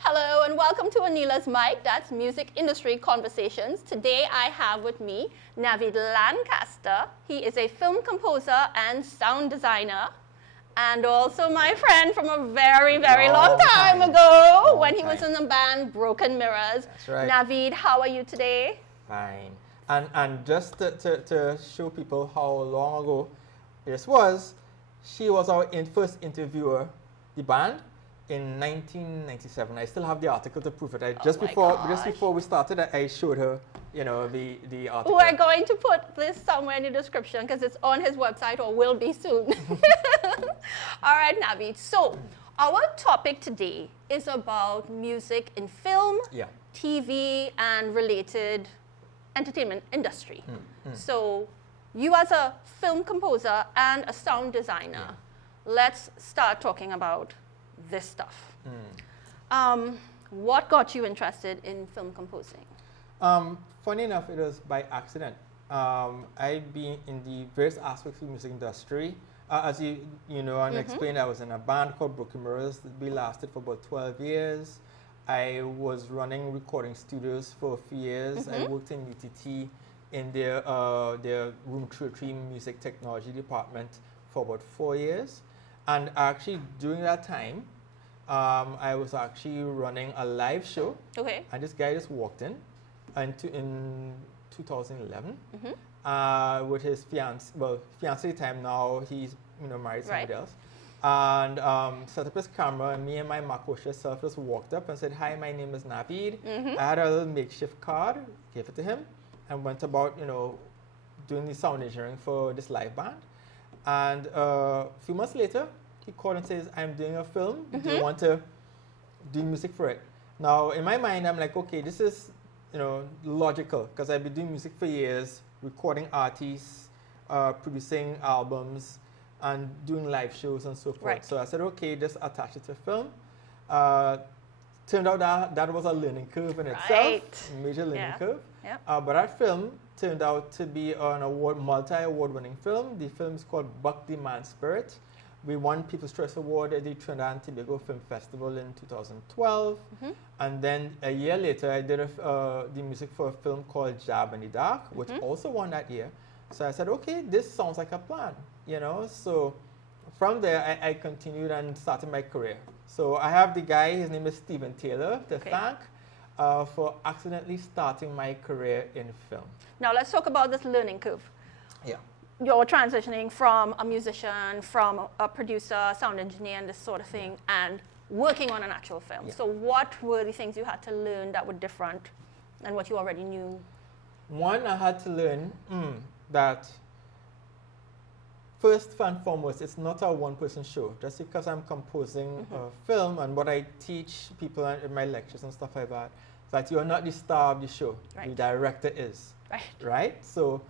Hello and welcome to Aneela's Mic, that's Music Industry Conversations. Today I have with me Navid Lancaster. He is a film composer and sound designer, and also my friend from a very, very long time ago when he was in the band Broken Mirroz. That's right. Navid, how are you today? Fine. And just to show people how long ago this was, she was our first interviewer, the band, in 1997. I still have the article to prove it. Just before we started, I showed her, the article. We're going to put this somewhere in the description because it's on his website or will be soon. All right, Navid. So our topic today is about music in film, TV, and related entertainment industry. So you as a film composer and a sound designer, let's start talking about this stuff. What got you interested in film composing? Funny enough, it was by accident. I've been in the various aspects of the music industry. As you know and explained, I was in a band called Broken Mirroz. We lasted for about 12 years. I was running recording studios for a few years. I worked in UTT in their Room 303 music technology department for about 4 years. And actually, during that time, I was actually running a live show. Okay. And this guy just walked in, in 2011, with his fiancé time now. He's married to somebody else. And set up his camera, and me and my Makosha self just walked up and said, "Hi, my name is Navid." I had a little makeshift card, gave it to him, and went about doing the sound engineering for this live band. And a few months later, he called and says, "I'm doing a film. Do you want to do music for it?" Now, in my mind, I'm like, okay, this is logical, because I've been doing music for years, recording artists, producing albums, and doing live shows and so forth. So I said, okay, just attach it to film. Turned out that was a learning curve in itself, major learning curve. But that film turned out to be an multi-award winning film. The film is called Buck the Man Spirit. We won People's Choice Award at the Trinidad and Tobago Film Festival in 2012. And then a year later, I did the music for a film called Jab in the Dark, which also won that year. So I said, okay, this sounds like a plan, So from there, I continued and started my career. So I have the guy, his name is Stephen Taylor, to thank for accidentally starting my career in film. Now let's talk about this learning curve. You're transitioning from a musician, from a producer, sound engineer, and this sort of thing, and working on an actual film. So what were the things you had to learn that were different than what you already knew? One, I had to learn that first and foremost, it's not a one-person show. Just because I'm composing a film, and what I teach people in my lectures and stuff like that you're not the star of the show. The director is. Right? So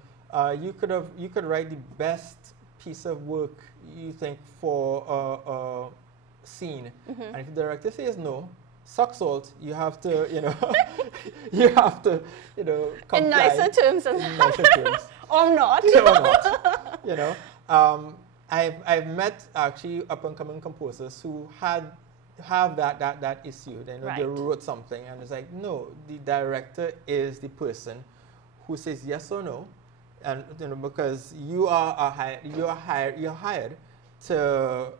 you could write the best piece of work you think for a scene, and if the director says no, suck salt. You have to, you have to, comply. In nicer terms than that. Or not. Or not. I've met actually up-and-coming composers who have that issue. They wrote something, and it's like, no, the director is the person who says yes or no, and because you're hired to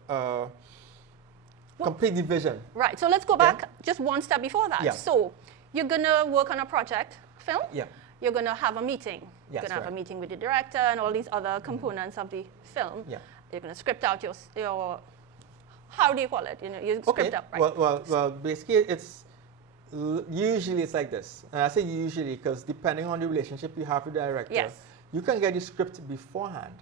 complete the vision. Right. So let's go back just one step before that. So you're gonna work on a project film. You're gonna have a meeting. You're gonna have a meeting with the director and all these other components of the film. You're gonna script out your how do you call it? You script up, right? Well, basically usually it's like this. And I say usually because depending on the relationship you have with the director, you can get the script beforehand.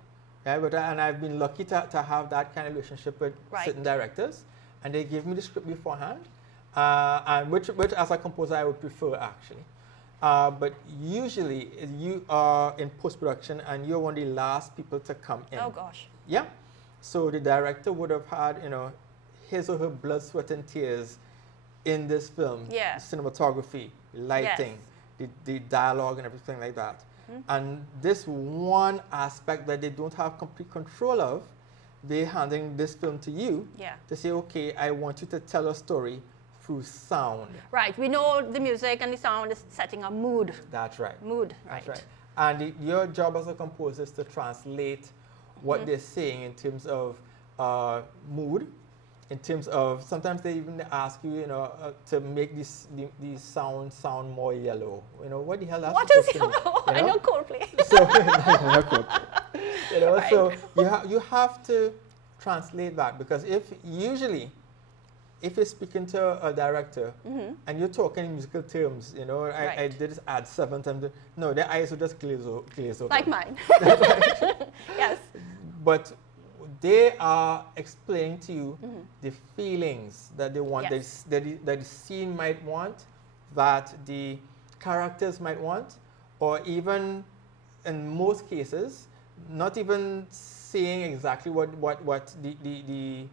And I've been lucky to have that kind of relationship with certain directors, and they give me the script beforehand, and which as a composer I would prefer actually. But usually you are in post-production and you're one of the last people to come in. Oh gosh. So the director would have had, his or her blood, sweat, and tears in this film. Cinematography, lighting, the dialogue, and everything like that. And this one aspect that they don't have complete control of, they're handing this film to you to say, okay, I want you to tell a story through sound. Right. We know the music and the sound is setting a mood. That's right. Mood. That's right. And your job as a composer is to translate what they're saying in terms of mood, in terms of, sometimes they even ask you, you know, to make these sound more yellow. You know, what the hell? What is yellow? You know? I know Coldplay. So, no Coldplay. You know, right. So you have to translate that, because if you're speaking to a director and you're talking in musical terms, you know, I did this ad 7 times. No, their eyes will just glaze over. Like mine. Yes. But they are explaining to you the feelings that they want, yes. that the scene might want, that the characters might want, or even in most cases, not even saying exactly what the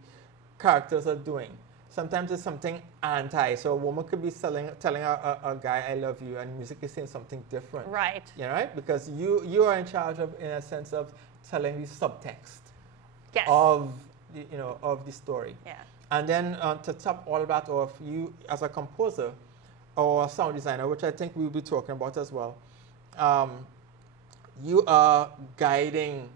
characters are doing. Sometimes it's something anti. So a woman could be telling a guy, I love you, and music is saying something different. Right. You know, right? Because you are in charge of, in a sense, of telling the subtext. Yes. Of the story. Yeah. And then to top all of that off, you as a composer or a sound designer, which I think we'll be talking about as well, you are guiding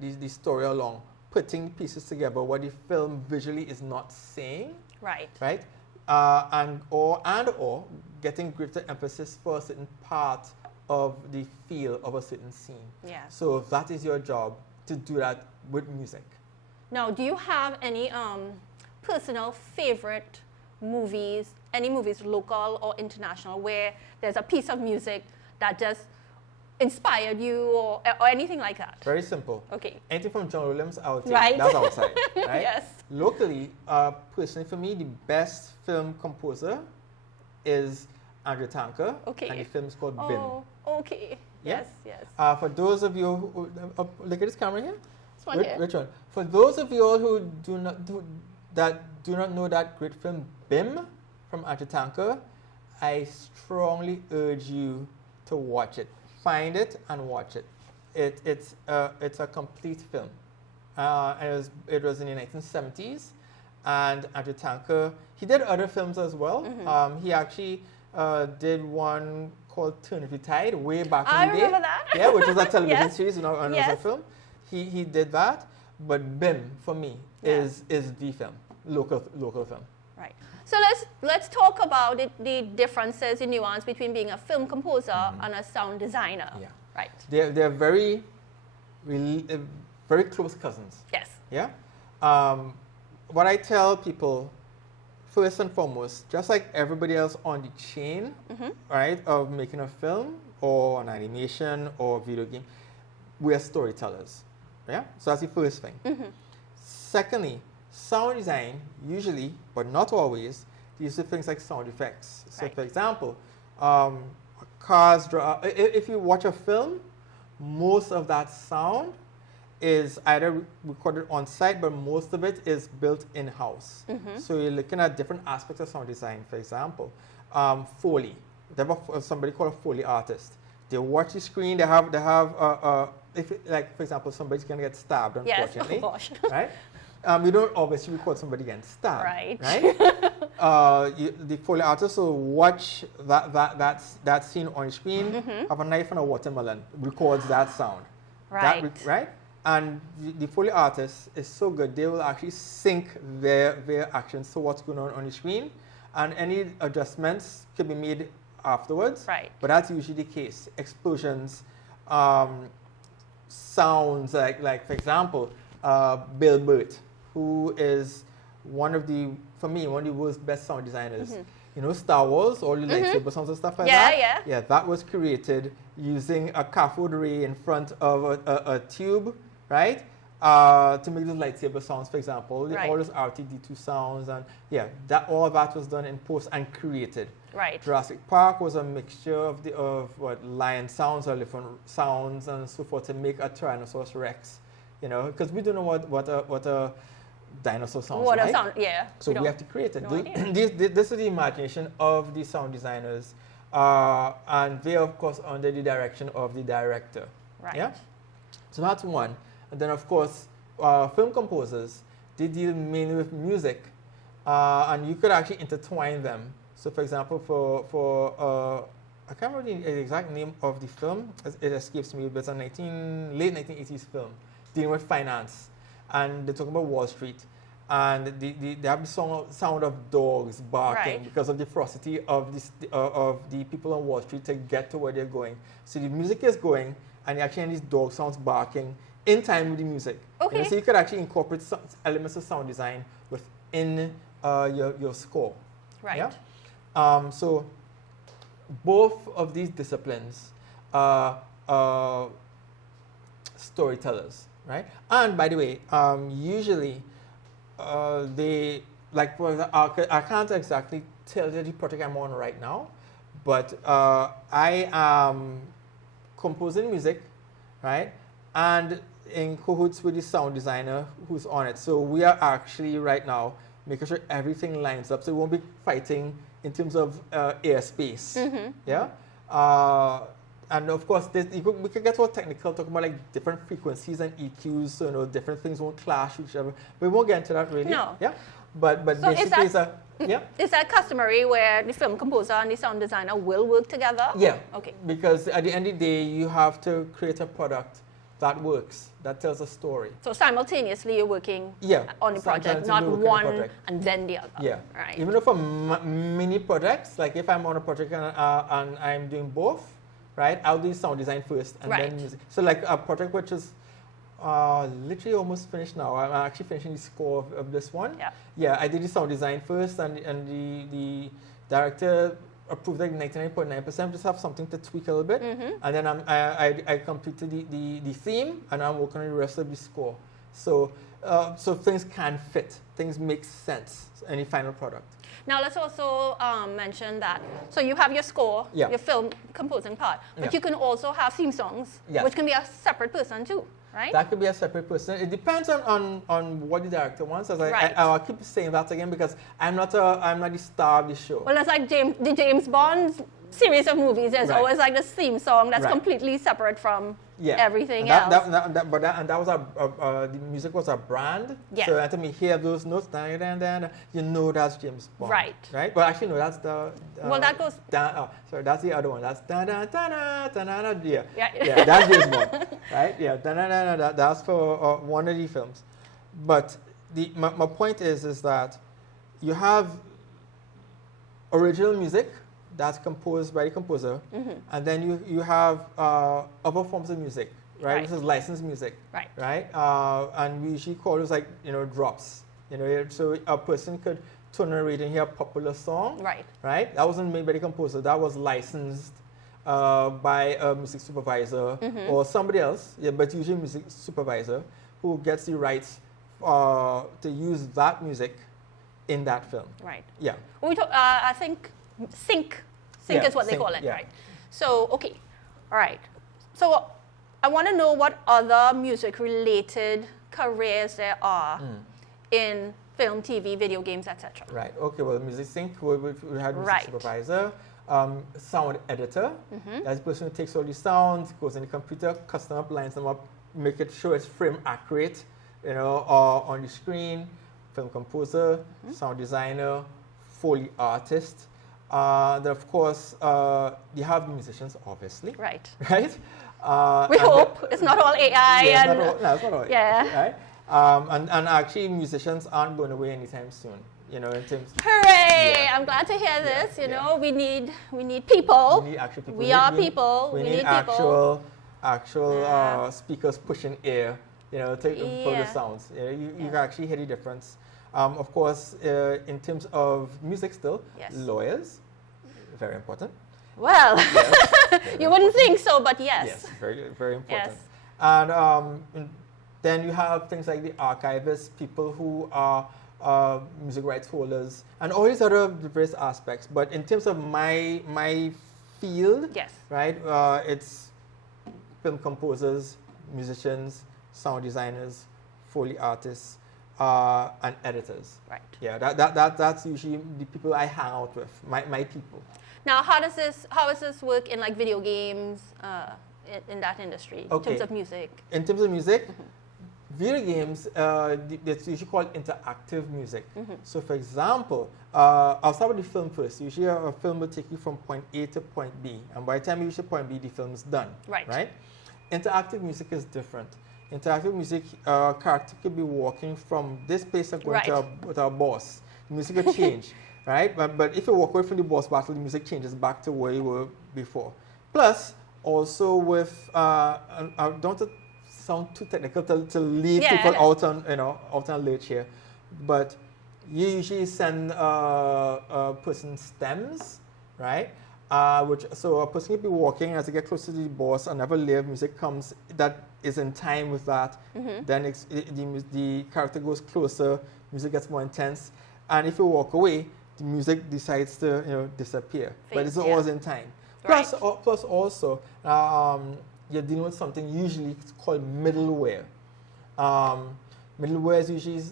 the story along, putting pieces together what the film visually is not saying. Right. Right. And or getting greater emphasis for a certain part of the feel of a certain scene. Yeah. So that is your job, to do that with music. Now, do you have any personal favorite movies, any movies, local or international, where there's a piece of music that just inspired you, or anything like that? Very simple. Okay. Anything from John Williams, I'll take. Right. That's outside. Right? Yes. Locally, personally for me, the best film composer is Andrew Tanker. Okay. And the film is called Bim. Okay. Yeah? Yes, yes. For those of you who look at this camera here. Which one? For those of you all who do not know that great film Bim from Andrew Tanker, I strongly urge you to watch it. Find it and watch it. It's a complete film. It was in the 1970s, and Andrew Tanker, he did other films as well. He actually did one called Turn If You Tide way back in the day. I remember that. Yeah, which was a television series, and it was a film. He did that, but Bim for me is the film, local film. Right. So let's talk about the differences in nuance between being a film composer and a sound designer. Yeah. Right. They're very close cousins. Yes. Yeah. What I tell people, first and foremost, just like everybody else on the chain, right, of making a film or an animation or video game, we are storytellers. Yeah, so that's the first thing. Secondly, sound design usually, but not always, uses things like sound effects. So, for example, cars draw. If you watch a film, most of that sound is either recorded on site, but most of it is built in house. So you're looking at different aspects of sound design. For example, Foley. They have somebody called a Foley artist. They watch the screen. They have like, for example, somebody's going to get stabbed, unfortunately. Yes, oh gosh. Right? You don't obviously record somebody getting stabbed. Right. Right? The Foley artist will watch that scene on screen, have a knife and a watermelon, records that sound. Right. Right? And the Foley artist is so good, they will actually sync their actions to what's going on the screen, and any adjustments can be made afterwards. Right. But that's usually the case. Explosions, sounds like for example, Bill Burt, who is one of the world's best sound designers. You know, Star Wars, all the lightsaber sounds and stuff like that. Yeah, that was created using a cathode ray in front of a tube, right? To make those lightsaber sounds, for example, all those R2-D2 sounds, and all that was done in post and created. Right. Jurassic Park was a mixture of lion sounds, or elephant sounds, and so forth, to make a Tyrannosaurus Rex. You know, because we don't know what a dinosaur sounds like. So we have to create it. This is the imagination of the sound designers, and they, of course, under the direction of the director. Right. Yeah. So that's one. And then, of course, film composers, they deal mainly with music, and you could actually intertwine them. So, for example, for I can't remember the exact name of the film. It escapes me, but it's a late 1980s film dealing with finance, and they're talking about Wall Street, and they have the sound of dogs barking because of the ferocity of the people on Wall Street to get to where they're going. So the music is going, and you're actually hearing these dog sounds barking in time with the music. Okay. You know, so you could actually incorporate elements of sound design within your score. Right. Yeah? So both of these disciplines are storytellers, right? And by the way, usually they, like, for example, I can't exactly tell you the project I'm on right now, but I am composing music, right? And in cahoots with the sound designer who's on it. So we are actually right now making sure everything lines up, so we won't be fighting in terms of airspace. Yeah. And of course, we could get all technical, talking about like different frequencies and EQs, so you know different things won't clash with each other. But we won't get into that really. No. Yeah. But So basically, is that customary where the film composer and the sound designer will work together? Yeah. Okay. Because at the end of the day, you have to create a product that works, that tells a story. So simultaneously you're working on the project, not one and then the other. Yeah. Right. Even though for mini projects, like if I'm on a project and I'm doing both, right, I'll do sound design first and then music. So like a project which is literally almost finished now. I'm actually finishing the score of this one. Yeah. Yeah, I did the sound design first, and the director approved like 99.9%. Just have something to tweak a little bit, and then I completed the theme, and I'm working on the rest of the score. So so things can fit, things make sense in the final product. Now let's also mention that, so you have your score, your film composing part, but you can also have theme songs, which can be a separate person too, right? That could be a separate person. It depends on what the director wants. As I keep saying that again because I'm not the star of the show. Well, it's like the James Bond series of movies. There's always like this theme song that's completely separate from everything else. That was the music was a brand. Yeah. So after me hear those notes, you know that's James Bond. Right. Right. Well, actually no, that's the. Well, that goes. Sorry, that's the other one. That's da da da da da da da. Yeah. Yeah. That's James Bond. Right. Yeah. Da da da da. That's for one of the films. But my point is that you have original music that's composed by the composer, and then you have other forms of music, right? This is licensed music, right? And we usually call those like drops, so a person could turn on the radio and hear a popular song, right? That wasn't made by the composer, that was licensed by a music supervisor or somebody else, but usually a music supervisor who gets the rights to use that music in that film. Right. Yeah. Well, we talk, I think sync is what they call it, right? So, okay, all right. So I want to know what other music-related careers there are in film, TV, video games, etc. Right. Okay. Well, music sync, we had music supervisor, sound editor. That's the person who takes all the sounds, goes in the computer, custom up, lines them up, make it sure it's frame accurate, on the screen. Film composer, sound designer, Foley artist. Then of course you have musicians, obviously. Right. Right. We hope it's not all AI. It's not all AI. Right. And actually, musicians aren't going away anytime soon. In terms. Hooray! Yeah. I'm glad to hear this. We need people. We need actual people. We are people. We need actual speakers pushing air. For the sounds. You can actually hear the difference. Of course, in terms of music still, lawyers, very important. Well, you wouldn't think so, but yes. Yes, very, very important. Yes. And then you have things like the archivists, people who are music rights holders, and all these other various aspects. But in terms of my field, right, it's film composers, musicians, sound designers, Foley artists, and editors. Right. Yeah, that's usually the people I hang out with, my people. Now, how does this work in like video games, in that industry, in terms of music? In terms of music, Video games, it's usually called interactive music. So for example, I'll start with the film first. Usually a film will take you from point A to point B, and by the time you reach the point B, the film is done. Right? Interactive music is different. Interactive music, character could be walking from this place and going to a boss. The music will change, right? But if you walk away from the boss battle, the music changes back to where you were before. Plus, also with, I don't want to sound too technical to leave people out on, out on lurch here, but you usually send a person stems, right? So a person could be walking as they get closer to the boss, another layer of music comes that is in time with that. Then the character goes closer, music gets more intense, and if you walk away, the music decides to disappear. But it's always in time. Plus also, you're dealing with something usually called middleware. Middleware is usually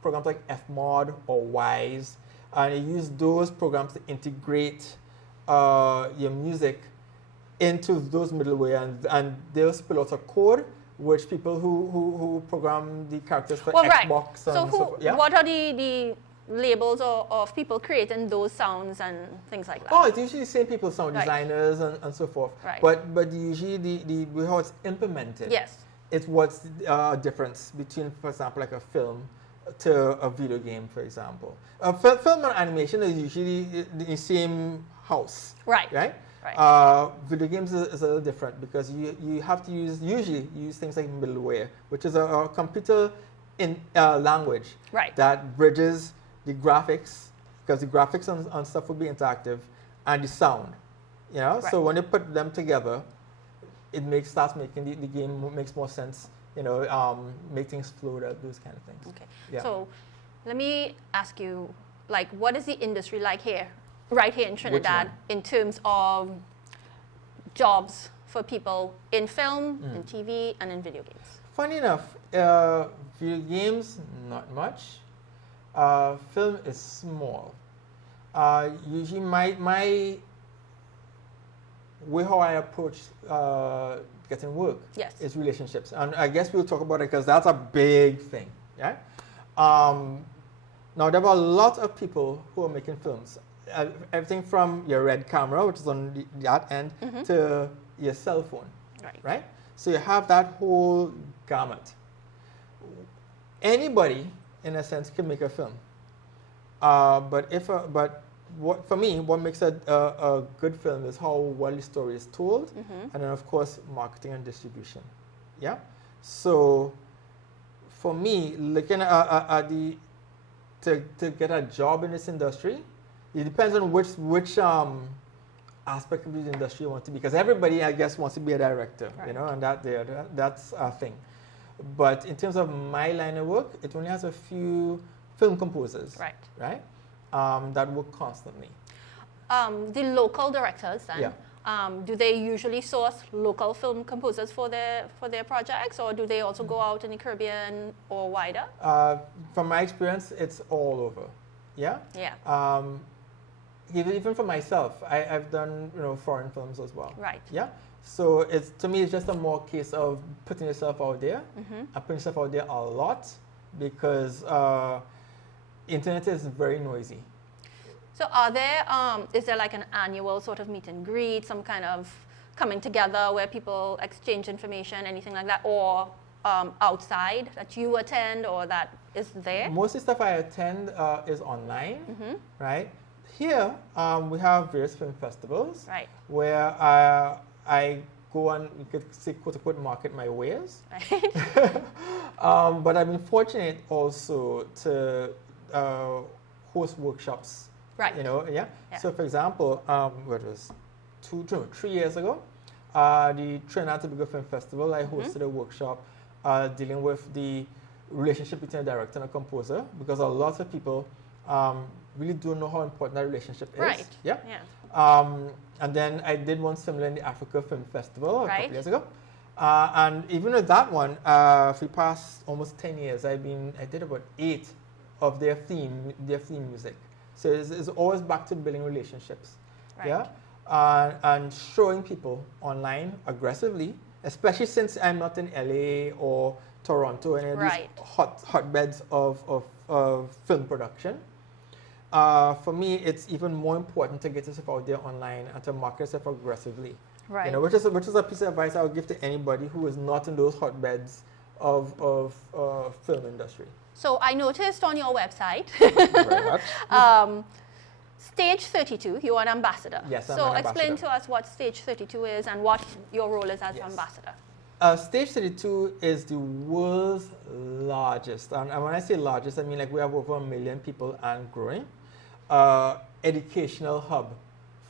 programs like Fmod or Wise, and you use those programs to integrate your music into those middleware, and they'll spill out a code which people who program the characters for Xbox. So what are the labels of people creating those sounds and things like that? Oh, it's usually the same people, sound designers and so forth. But usually the how it's implemented. It's what's the difference between, for example, like a film to a video game, for example. Film and animation is usually the same house. Right. Video games is a little different because you have to usually use things like middleware, which is a computer in language that bridges the graphics, because the graphics on stuff will be interactive, and the sound. So when you put them together, it starts making the game makes more sense. Make things flow, those kind of things. Okay. So let me ask you, what is the industry like right here in Trinidad, in terms of jobs for people in film, in TV, and in video games? Funny enough, video games, not much. Film is small. Usually my way how I approach getting work is relationships. And I guess we'll talk about it because that's a big thing. Now, there are a lot of people who are making films. Everything from your red camera, which is on that end, to your cell phone. Right? So you have that whole gamut. Anybody, in a sense, can make a film. For me, what makes a good film is how well the story is told, and then of course marketing and distribution. So for me, looking at to get a job in this industry, it depends on which aspect of the industry you want to be, because everybody, I guess, wants to be a director, and that's a thing. But in terms of my line of work, it only has a few film composers, that work constantly. The local directors, then, do they usually source local film composers for their projects, or do they also go out in the Caribbean or wider? From my experience, it's all over. Even for myself, I've done foreign films as well. So to me, it's just a more case of putting yourself out there, and putting yourself out there a lot, because internet is very noisy. So is there like an annual sort of meet and greet, some kind of coming together where people exchange information, anything like that, or outside that you attend or that is there? Most of the stuff I attend is online, right? Here, we have various film festivals, where I go and, you could say, quote unquote, market my wares. But I've been fortunate also to host workshops. So for example, what was 3 years ago, the Trinidad and Tobago Film Festival, I hosted a workshop dealing with the relationship between a director and a composer, because a lot of people really don't know how important that relationship is. And then I did one similar in the Africa Film Festival a couple years ago. And even with that one, for the past almost 10 years, I did about 8 of their theme music. So it's always back to building relationships. And showing people online aggressively especially since I'm not in LA or Toronto and these hotbeds of film production. For me, it's even more important to get yourself out there online and to market yourself aggressively. Right. You know, which is a piece of advice I would give to anybody who is not in those hotbeds of film industry. So I noticed on your website, Very much. Stage 32, you're an ambassador. Yes, I'm so an ambassador. Explain to us what Stage 32 is and what your role is as ambassador. Stage 32 is the world's largest, and when I say largest, I mean like we have over 1 million people and growing, educational hub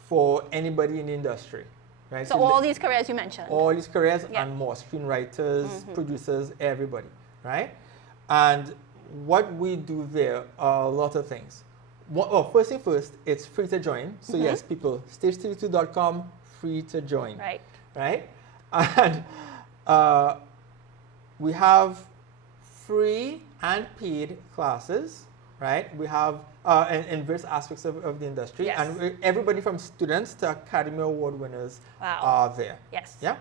for anybody in the industry. Right? So all these careers you mentioned. All these careers and more, screenwriters, producers, everybody, right? And what we do there are a lot of things. First thing first, it's free to join. So yes, people, stage32.com, free to join. Right. Right? And we have free and paid classes, right? We have in various aspects of the industry. Yes. And everybody from students to Academy Award winners are there. Yes. Yeah.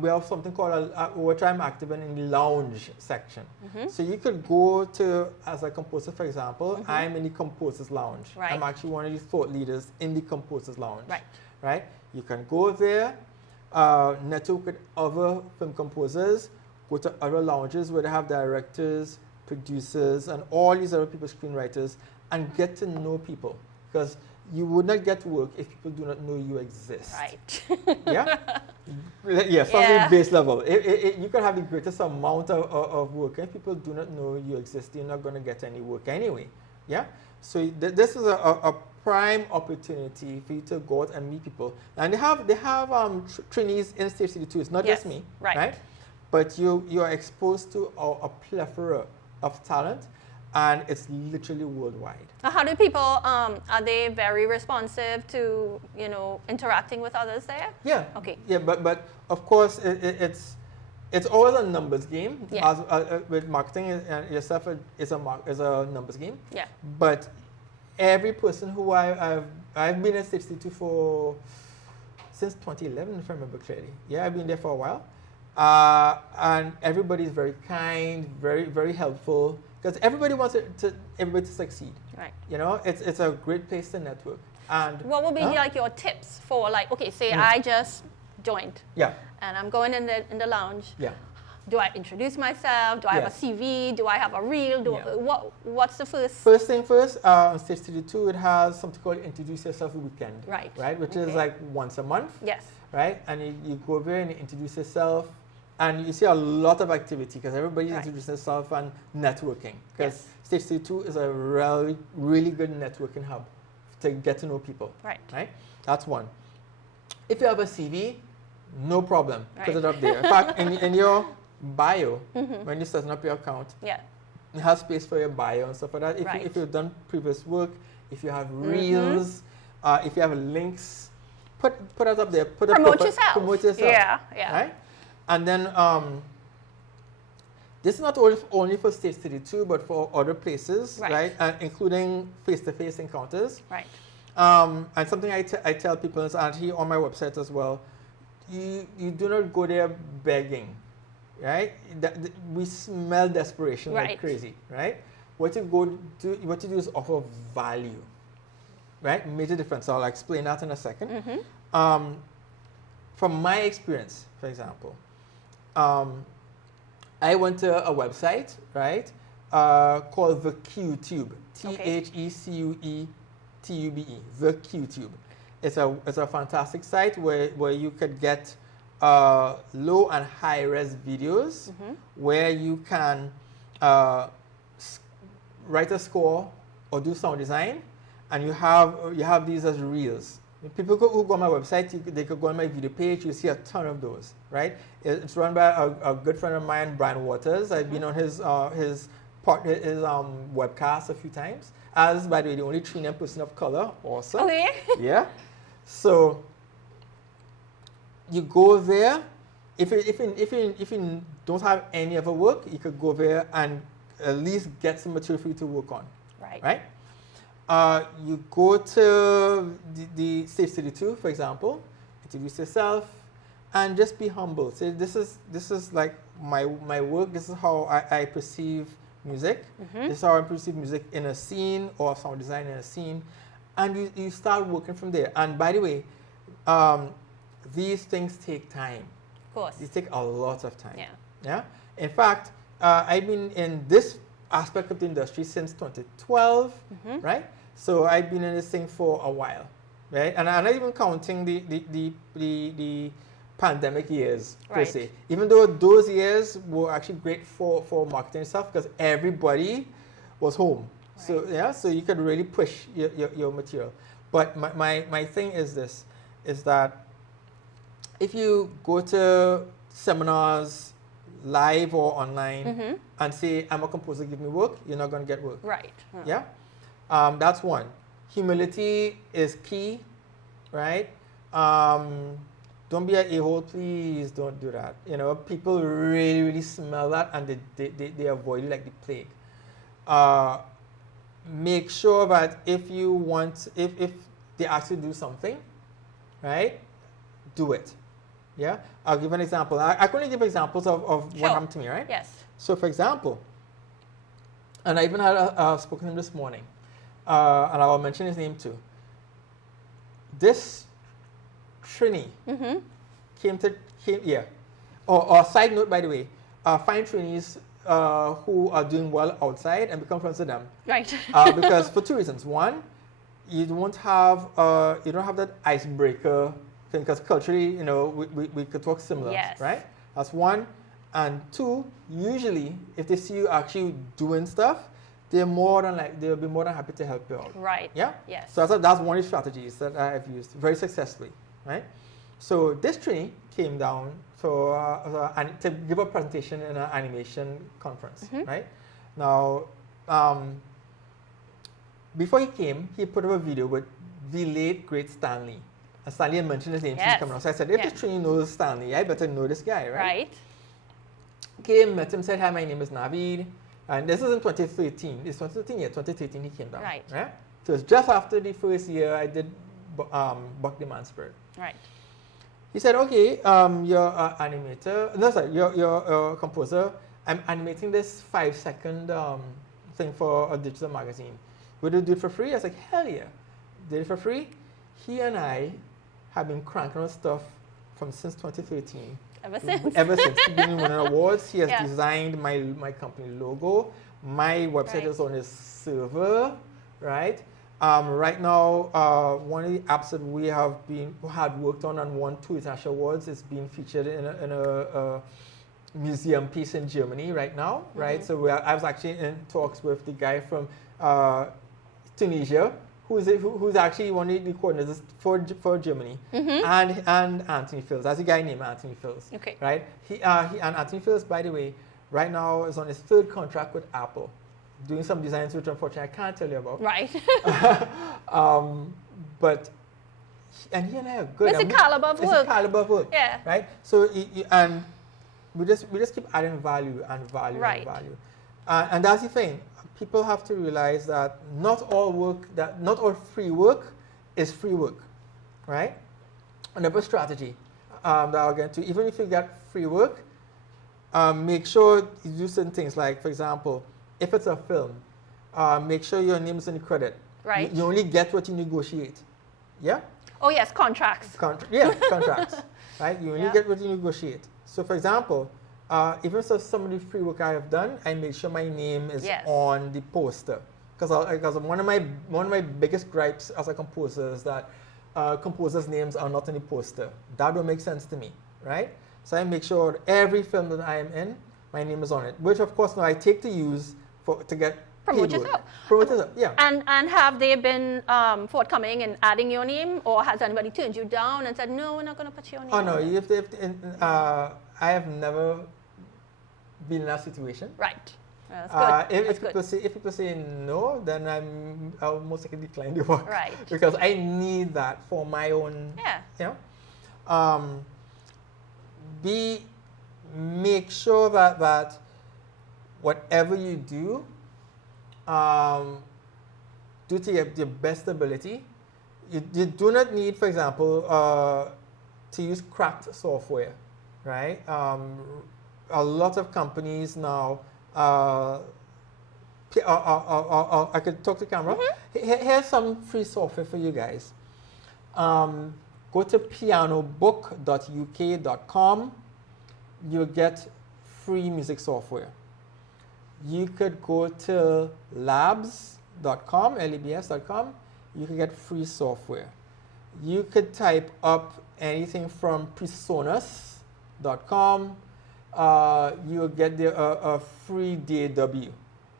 We have something called, which I'm active in the lounge section. So you could go to, as a composer, for example, I'm in the composers lounge. Right. I'm actually one of the thought leaders in the composers lounge. Right. Right? You can go there, network with other film composers, go to other lounges where they have directors, producers, and all these other people, screenwriters, and get to know people. Because you would not get work if people do not know you exist. Right. Yeah? Yes, on the base level. You can have the greatest amount of work, and if people do not know you exist, you're not going to get any work anyway. Yeah? So this is a prime opportunity for you to go out and meet people. And they have trainees in Stage 32. It's not just me, right? But you are exposed to a plethora of talent, and it's literally worldwide. How do people, are they very responsive to, interacting with others there? Yeah. Okay. Yeah, but of course, it's always a numbers game. Yeah. With marketing, yourself is a numbers game. Yeah. But every person who I've been at 62 since 2011, if I remember clearly. Yeah, I've been there for a while. And everybody is very kind, very, very helpful, because everybody wants everybody to succeed. Right. It's a great place to network. And what would be like your tips for say I just joined. Yeah. And I'm going in the lounge. Yeah. Do I introduce myself? Do I have a CV? Do I have a reel? What's the first? First thing first, on Stage 32, it has something called Introduce Yourself Weekend. Right. Right, which is like once a month. Yes. Right, and you go there and you introduce yourself, and you see a lot of activity because everybody's introducing themselves and networking. Because Stage 32 is a really, really good networking hub to get to know people. Right. Right. That's one. If you have a CV, no problem. Put it up there. In fact, in your bio, when you're setting up your account, you have space for your bio and stuff like that. If you've done previous work, if you have reels, if you have links, put it up there. Promote yourself. Promote yourself. Yeah. Right? And then this is not only for Stage 32, but for other places, right? Including face-to-face encounters. Right. And something I tell people is actually on my website as well. You do not go there begging, right? We smell desperation like crazy, right? What you do is offer value, right? Major difference. I'll explain that in a second. From my experience, for example, I went to a website, right, called the QTube, TheCueTube, the QTube. It's a fantastic site where you could get low and high res videos, where you can write a score or do sound design, and you have these as reels. People who go on my website, they could go on my video page. You see a ton of those, right? It's run by a good friend of mine, Brian Waters. I've been on his webcast a few times. As, by the way, the only 3 person of color. Awesome. Okay. Yeah. So you go there. If you don't have any other work, you could go there and at least get some material for you to work on. Right. Right. You go to the Stage 32, for example, introduce yourself, and just be humble. Say, this is like my work. This is how I perceive music. This is how I perceive music in a scene or sound design in a scene, and you start working from there. And by the way, these things take time. Of course. They take a lot of time. Yeah. Yeah. In fact, I've been in this aspect of the industry since 2012, right? So I've been in this thing for a while, right? And I'm not even counting the pandemic years per Right. se. Even though those years were actually great for marketing stuff because everybody was home. Right. So yeah, so you could really push your material. But my thing is this, is that if you go to seminars, live or online, and say, I'm a composer, give me work, you're not going to get work. Right. Yeah? That's one. Humility is key, right? Don't be an a-hole, please don't do that. You know, people really, really smell that and they avoid it like the plague. Make sure that if you want, if they ask you to do something, right, do it. Yeah? I'll give an example. I can only give examples of Sure. what happened to me, right? Yes. So, for example, and I even had spoken to him this morning, and I will mention his name too. This Trini came, yeah. Or side note, by the way, find trainees who are doing well outside and become friends with them. Right. Because for two reasons. One, you don't have that icebreaker thing because culturally, you know, we could talk similar, Yes. right? That's one. And two, usually, if they see you actually doing stuff, they'll be more than happy to help you out. Right. Yeah? Yes. So that's one of the strategies that I've used very successfully, right? So this trainee came down to give a presentation in an animation conference, right? Now, before he came, he put up a video with the late, great Stanley. And Stanley had mentioned his name since coming out. So I said, if this trainee knows Stanley, I better know this guy, right? Right. Came, met him, said, hi, my name is Navid. And this is in 2013. It's 2013, yeah, 2013 he came down. Right. So it's just after the first year I did Buck the Man Spirit. Right. He said, okay, you're an animator. No, sorry, you're a composer. I'm animating this 5-second thing for a digital magazine. Would you do it for free? I was like, hell yeah. Did it for free. He and I have been cranking on stuff since 2013. Ever since. Ever since. He's been winning awards. He has Yeah. designed my company logo. My website is on his server, right? Right now, one of the apps that we had worked on and won 2 international awards is being featured in a museum piece in Germany right now, right? So I was actually in talks with the guy from Tunisia, who's actually one of the coordinators for Germany, and Anthony Fields. That's a guy named Anthony Fields, Okay. right? He and Anthony Fields, by the way, right now is on his 3rd contract with Apple, doing some designs which unfortunately I can't tell you about. Right. But and he and I are good. It's a caliber of It's work. a caliber of work. Yeah. Right. So and we just keep adding value and value Right. and value, and that's the thing. People have to realize that not all free work is free work, right? Another strategy that I'll get into, even if you get free work, make sure you do certain things. Like, for example, if it's a film, make sure your name is in the credit. Right. You only get what you negotiate. Yeah? Oh, yes, contracts. Contracts. Right? You only Yeah. get what you negotiate. So, for example, even if some of the free work I have done, I make sure my name is Yes. on the poster. Because one of my biggest gripes as a composer is that composers' names are not on the poster. That don't make sense to me, right? So I make sure every film that I am in, my name is on it. Which, of course, now I take to use to get Promote paid work. yourself. Promote yourself, yeah. And have they been forthcoming in adding your name, or has anybody turned you down and said, no, we're not going to put your name Oh on no, it? I have never been in that situation. Right. That's good. If That's good. people say no, then I'll most likely decline the work. Right. Because I need that for my own. Yeah. You know. Make sure that whatever you do, do to your best ability. You do not need, for example, to use cracked software, right? A lot of companies now, I could talk to camera. Here's some free software for you guys. Go to pianobook.uk.com. You'll get free music software. You could go to labs.com, labs.com. You can get free software. You could type up anything from presonus.com. You'll get a free DAW,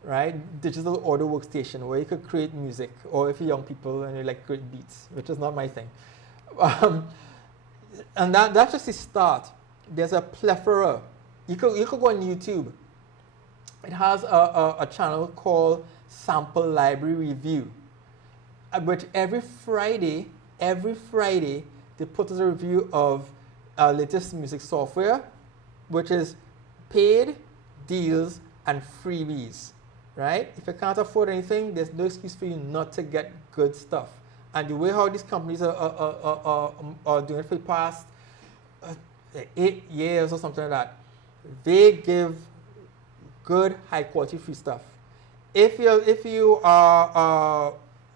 right? Digital audio workstation where you could create music, or if you're young people and you like create beats, which is not my thing. And that's just the start. There's a plethora. You could go on YouTube. It has a channel called Sample Library Review, which every Friday, they put out a review of latest music software, which is paid, deals, and freebies, right? If you can't afford anything, there's no excuse for you not to get good stuff. And the way how these companies are doing it for the past 8 years or something like that, they give good, high-quality free stuff. If you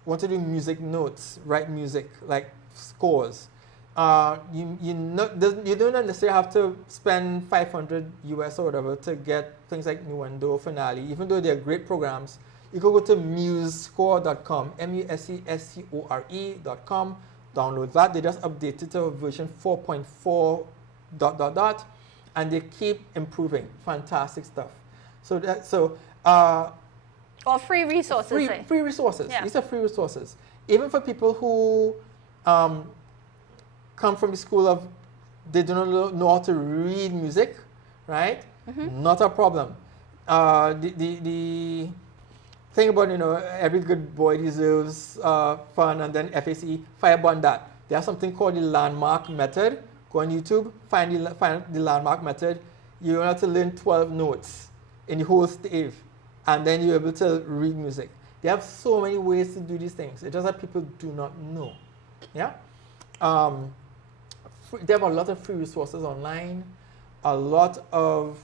want to do music notes, write music like scores, you don't necessarily have to spend $500 US or whatever to get things like Nuendo, Finale, even though they're great programs. You can go to musescore.com, musescore.com, download that. They just updated to version 4.4 ... and they keep improving. Fantastic stuff. Or free resources. Free resources. Yeah. These are free resources. Even for people who come from the school of they do not know how to read music, right? Not a problem. The thing about, every good boy deserves fun, and then FACE, fireburn that. There's something called the landmark method. Go on YouTube, find the landmark method. You have to learn 12 notes in the whole stave, and then you're able to read music. They have so many ways to do these things. It's just that people do not know. Yeah? They have a lot of free resources online, a lot of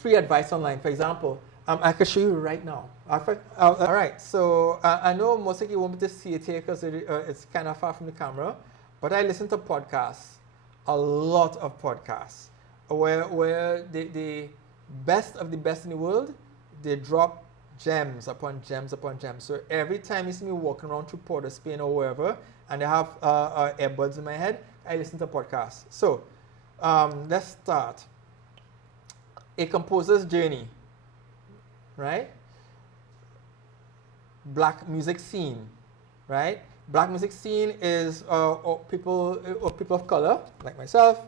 free advice online. For example, I can show you right now. All right, so I know most of you won't be able to see it here because it's kind of far from the camera, but I listen to podcasts, a lot of podcasts, where the best of the best in the world, they drop gems upon gems upon gems. So every time you see me walking around through Port of Spain or wherever, and I have earbuds in my head, I listen to podcasts. So let's start. A composer's journey, right? Black music scene, right? Black music scene is people of color, like myself,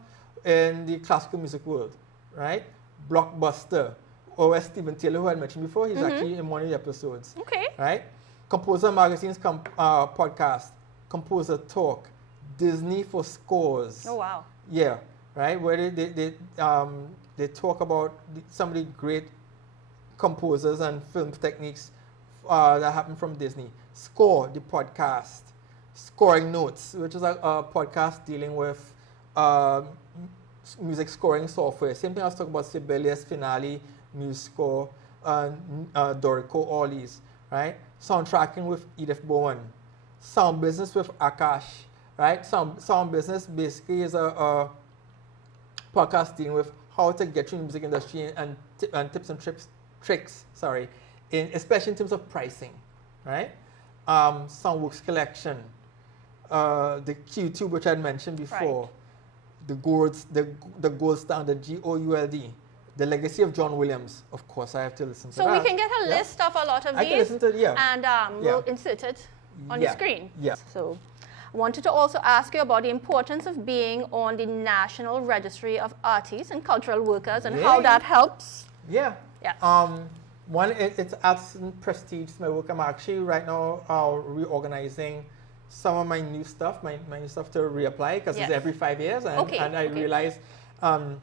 in the classical music world, right? Blockbuster, or Stephen Taylor, who I mentioned before, he's actually in one of the episodes. Okay. Right? Composer Magazine's podcast, Composer Talk, Disney for Scores. Oh, wow. Yeah, right? Where they talk about some of the great composers and film techniques that happen from Disney. Score, the podcast. Scoring Notes, which is a podcast dealing with music scoring software. Same thing I was talking about, Sibelius, Finale, MuseScore, Dorico, all these, right? Soundtracking with Edith Bowen. Sound Business with Akash, right? Sound Business basically is a podcast dealing with how to get through the music industry and tips and tricks, especially in terms of pricing, right? Soundworks Collection, the QTube, which I had mentioned before, right. The gold standard, GOULD, the legacy of John Williams. Of course, I have to listen to that. So we can get a list of a lot of these. I can listen to it, and we'll insert it on the screen. Yeah. So I wanted to also ask you about the importance of being on the National Registry of Artists and Cultural Workers and how that helps. Yeah. Yes. One, it's adds prestige to my work. I'm actually right now reorganizing some of my new stuff, my new stuff to reapply because it's every 5 years, and I realized my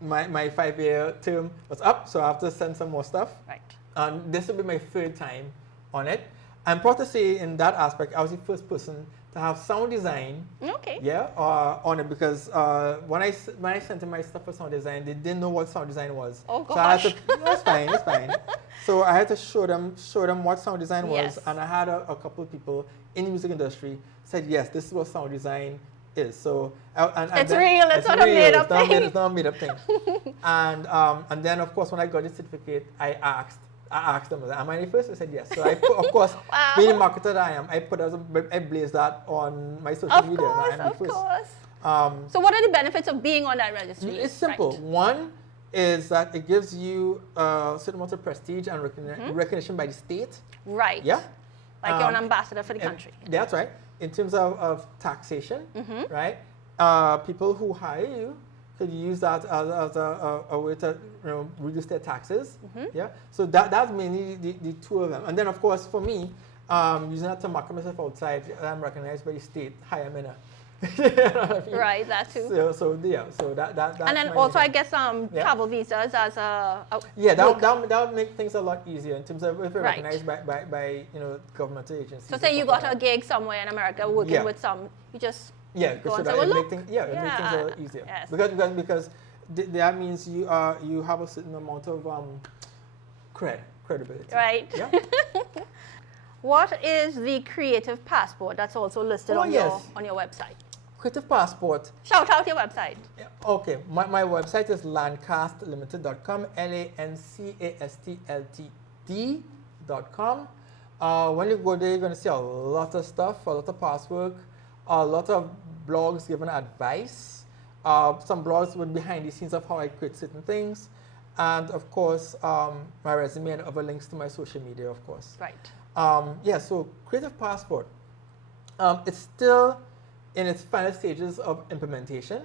5-year term was up, so I have to send some more stuff. Right. And this will be my 3rd time on it. I'm proud to say in that aspect, I was the first person to have sound design. Okay. Yeah, on it because when I sent them my stuff for sound design, they didn't know what sound design was. Oh gosh. So I had to, no, it's fine, it's fine. So I had to show them what sound design was, Yes. and I had a couple of people in the music industry said, yes, this is what sound design is. So It's real. It's not a made up thing. It's not a made up thing. And then of course when I got the certificate, I asked them, am I the first? I said yes. So I put, of course, Wow. being a marketer that I am, I blazed that on my social media. That I'm the first. So what are the benefits of being on that registry? It's simple. Right. One is that it gives you a certain amount of prestige and recognition by the state. Right. Yeah. Like you're an ambassador for the country. That's right. In terms of taxation, right? People who hire you could use that as a way to reduce their taxes. Yeah. So that's mainly the two of them. And then of course for me, using that to market myself outside, I'm recognized by the state. Hi, I'm in a. Right, that too. So that's and then also I guess travel visas as a yeah, that would make things a lot easier in terms of if you're Right. recognized by governmental agencies. So say you got a gig somewhere in America working Yeah. with some, you just yeah, go and so say, that well, it look. make things, it makes things a lot easier. Yes. Because that means you have a certain amount of credibility. Right. Yeah. What is the creative passport that's also listed on yes. your website? Creative passport. Shout out your website. Okay, my website is LANCAST Ltd.com, LANCAST Ltd.com. When you go there, you're going to see a lot of stuff, a lot of past work, a lot of blogs giving advice, some blogs with behind the scenes of how I create certain things, and of course, my resume and other links to my social media, of course. Right. Yeah, so Creative Passport, it's still in its final stages of implementation.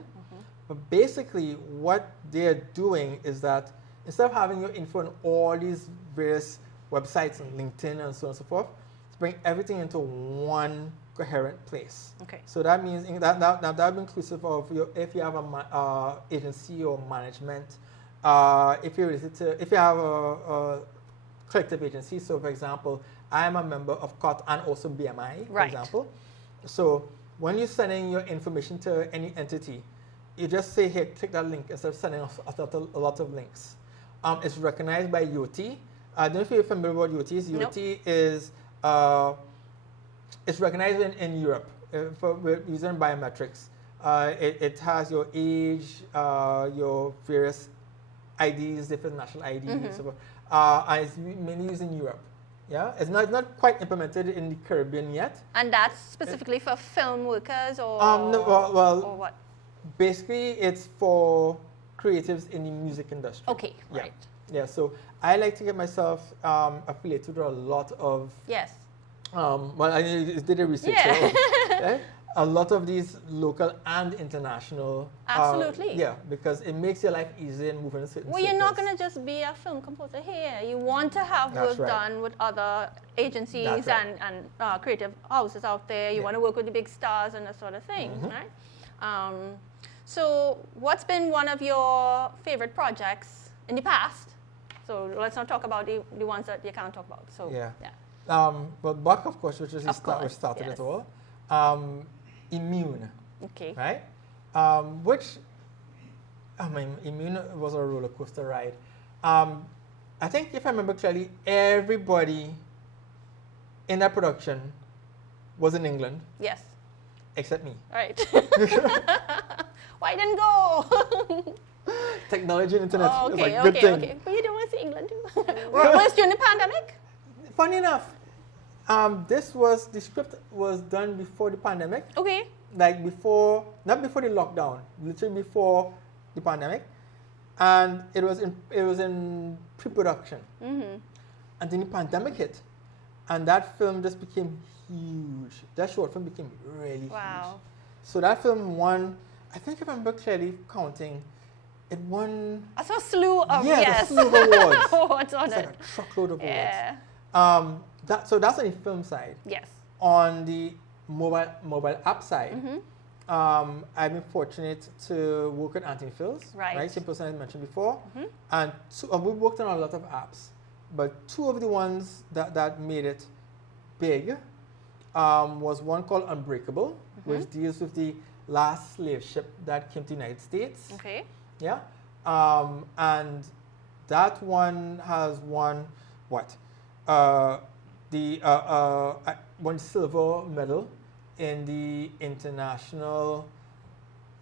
But basically what they're doing is that instead of having your info on all these various websites and LinkedIn and so on and so forth, to bring everything into one coherent place. Okay. So that means that would be inclusive of if you have a agency or management, if you have a collective agency. So for example, I am a member of COT and also BMI, for Right. example. So when you're sending your information to any entity, you just say, here, click that link instead of sending a lot of links. It's recognized by UT. I don't know if you're familiar with what UT is. Nope. UT is it's recognized in Europe for using biometrics. It has your age, your various IDs, different national IDs, and so forth. And it's mainly used in Europe. Yeah, it's not quite implemented in the Caribbean yet. And that's specifically for film workers or No, well, or what? Basically, it's for creatives in the music industry. Okay, Yeah. right. Yeah, so I like to get myself affiliated with a lot of, Yes. well, I did a research. Yeah. So, a lot of these local and international. Absolutely. Yeah, because it makes your life easier in moving in certain Well, you're not circles. going to just be a film composer here. You want to have That's work right. done with other agencies That's right. and creative houses out there. You Yeah. want to work with the big stars and that sort of thing, right? So what's been one of your favorite projects in the past? So let's not talk about the ones that you can't talk about. So Yeah. yeah. But Buck, of course, which is Of course, which started yes. it all. Immune. Okay. Right? Which, I mean, Immune was a roller coaster ride. I think if I remember clearly, everybody in that production was in England, Yes. except me. All right. Why didn't go? Technology and internet Oh, is okay, a good thing. okay. But you don't want to see England too. Was it during the pandemic? Funny enough, the script was done before the pandemic. Okay. Like not before the lockdown, literally before the pandemic, and it was in pre-production, and then the pandemic hit, and that film just became huge. That short film became really huge. Wow. So that film won, I think if I remember clearly counting, it won. I saw a slew of A slew of awards. awards on It's it. like a truckload of Yeah. awards. So that's on the film side. Yes. On the mobile app side, I've been fortunate to work with Anthony Phils, Right. Same person I mentioned before, and we worked on a lot of apps, but two of the ones that made it big was one called Unbreakable, which deals with the last slave ship that came to the United States. Okay. Yeah. And that one has won what? One silver medal in the international.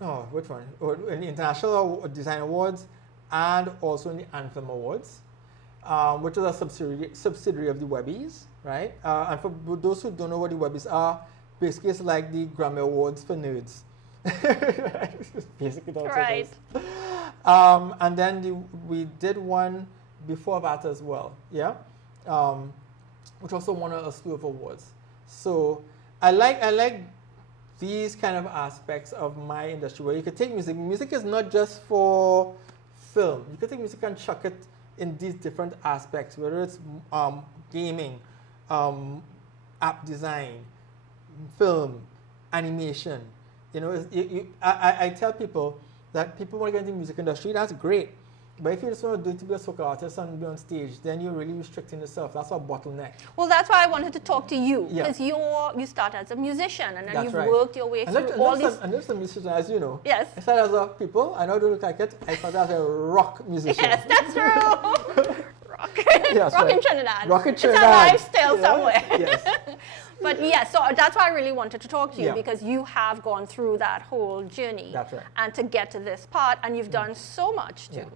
Oh, which one? In the International Design Awards and also in the Anthem Awards, which is a subsidiary of the Webbies, right? And for those who don't know what the Webbies are, basically it's like the Grammy Awards for nerds. Basically that's what it is. And then we did one before that as well, yeah, which also won a slew of awards. So I like these kind of aspects of my industry where you could take music. Music is not just for film. You could take music and chuck it in these different aspects, whether it's gaming, app design, film, animation. You know, I tell people that people want to get into the music industry, that's great. But if you just want to do it to be a soca artist and be on stage, then you're really restricting yourself. That's a bottleneck. Well, that's why I wanted to talk to you. Because you started as a musician and then you've worked your way through all these... And there's some musicians, as you know. Yes. I started as a people, I know I don't look like it, I started as a rock musician. Yes, that's true. Rock. Yes, rock right. in Trinidad. Rock in Trinidad. It's a lifestyle somewhere. Yes. But yes, so that's why I really wanted to talk to you, Yeah. because you have gone through that whole journey. That's right. And to get to this part, and you've done so much too,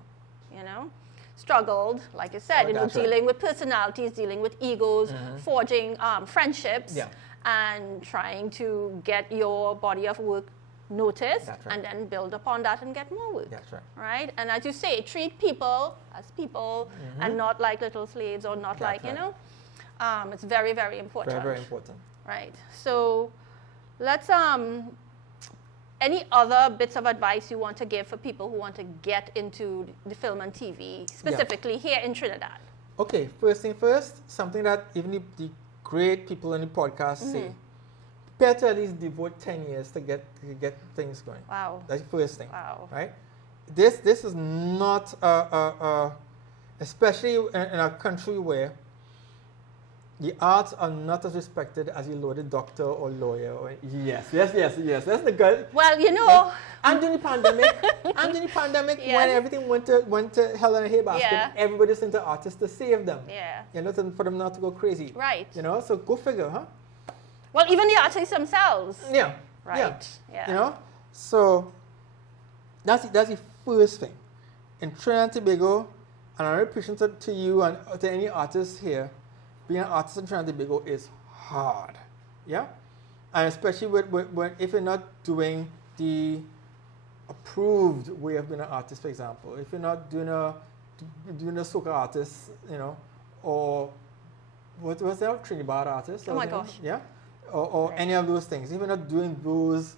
you know. Struggled, like you said, dealing with personalities, dealing with egos, forging friendships, and trying to get your body of work noticed, and then build upon that and get more work. That's right. Right? And as you say, treat people as people and not like little slaves or not like, you know. It's very, very important. Very, very important. Right. So let's, any other bits of advice you want to give for people who want to get into the film and TV, specifically here in Trinidad? Okay, first thing first, something that even the great people in the podcast say, prepare to at least devote 10 years to get things going. Wow. That's the first thing. Wow. Right? This is not, especially in a country where the arts are not as respected as your loaded doctor or lawyer. Yes. That's the good. Well, you know. And during the pandemic, when everything went to hell in a handbasket, everybody sent to artists to save them. Yeah. You know, for them not to go crazy. Right. You know, so go figure, huh? Well, even the artists themselves. Yeah. Right. Yeah. You know, so that's the first thing. In Trinidad and Tobago, and I'm appreciative to you and to any artists here, being an artist in Trinidad and Tobago is hard, yeah? And especially if you're not doing the approved way of being an artist, for example. If you're not doing a soca artist, you know, or what was that, Trinidad artist? Oh my gosh. Yeah? Or any of those things. If you're not doing those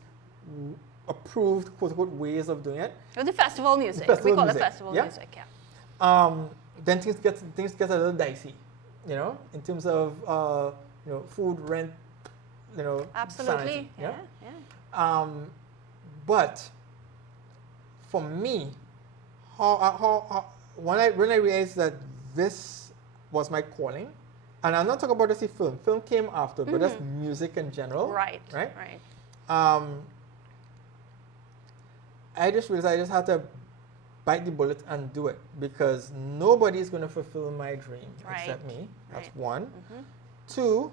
approved, quote-unquote, ways of doing it. Or the festival music. We call it festival music, yeah. Then things get a little dicey. You know, in terms of you know, food, rent, you know, absolutely, sanity, yeah. But for me, when I realized that this was my calling, and I'm not talking about just the film. Film came after, but just music in general. Right. Right. I just realized I just had to bite the bullet and do it, because nobody's going to fulfill my dream except me. That's one. Two,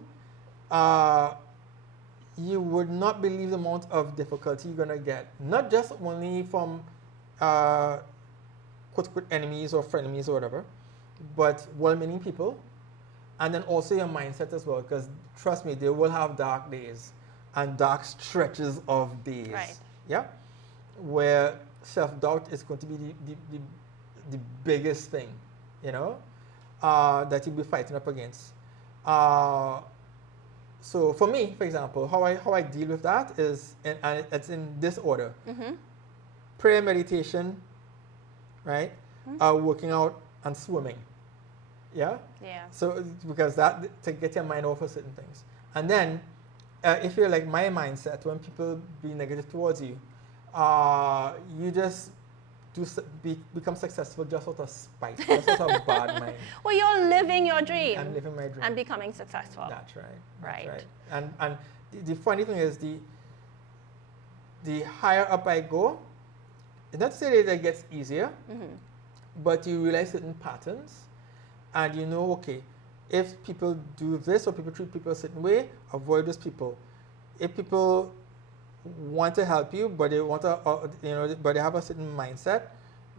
you would not believe the amount of difficulty you're going to get, not just only from quote-unquote enemies or frenemies or whatever, but well-meaning people, and then also your mindset as well, because trust me, they will have dark days and dark stretches of days. Right. Yeah? Where self-doubt is going to be the biggest thing, you know, that you'll be fighting up against. So for me, for example, how I deal with that is, and it's in this order: prayer, meditation, right, working out, and swimming. Yeah. Yeah. So because that to get your mind off of certain things, and then if you're like my mindset, when people be negative towards you, you just become successful just out of spite, just out of bad mind. Well, you're living your dream. And living my dream. And becoming successful. That's right. Right. That's right. And the funny thing is the higher up I go, it's not to say that it gets easier, but you realize certain patterns, and you know, okay, if people do this or people treat people a certain way, avoid those people. If people want to help you, but they want to, but they have a certain mindset,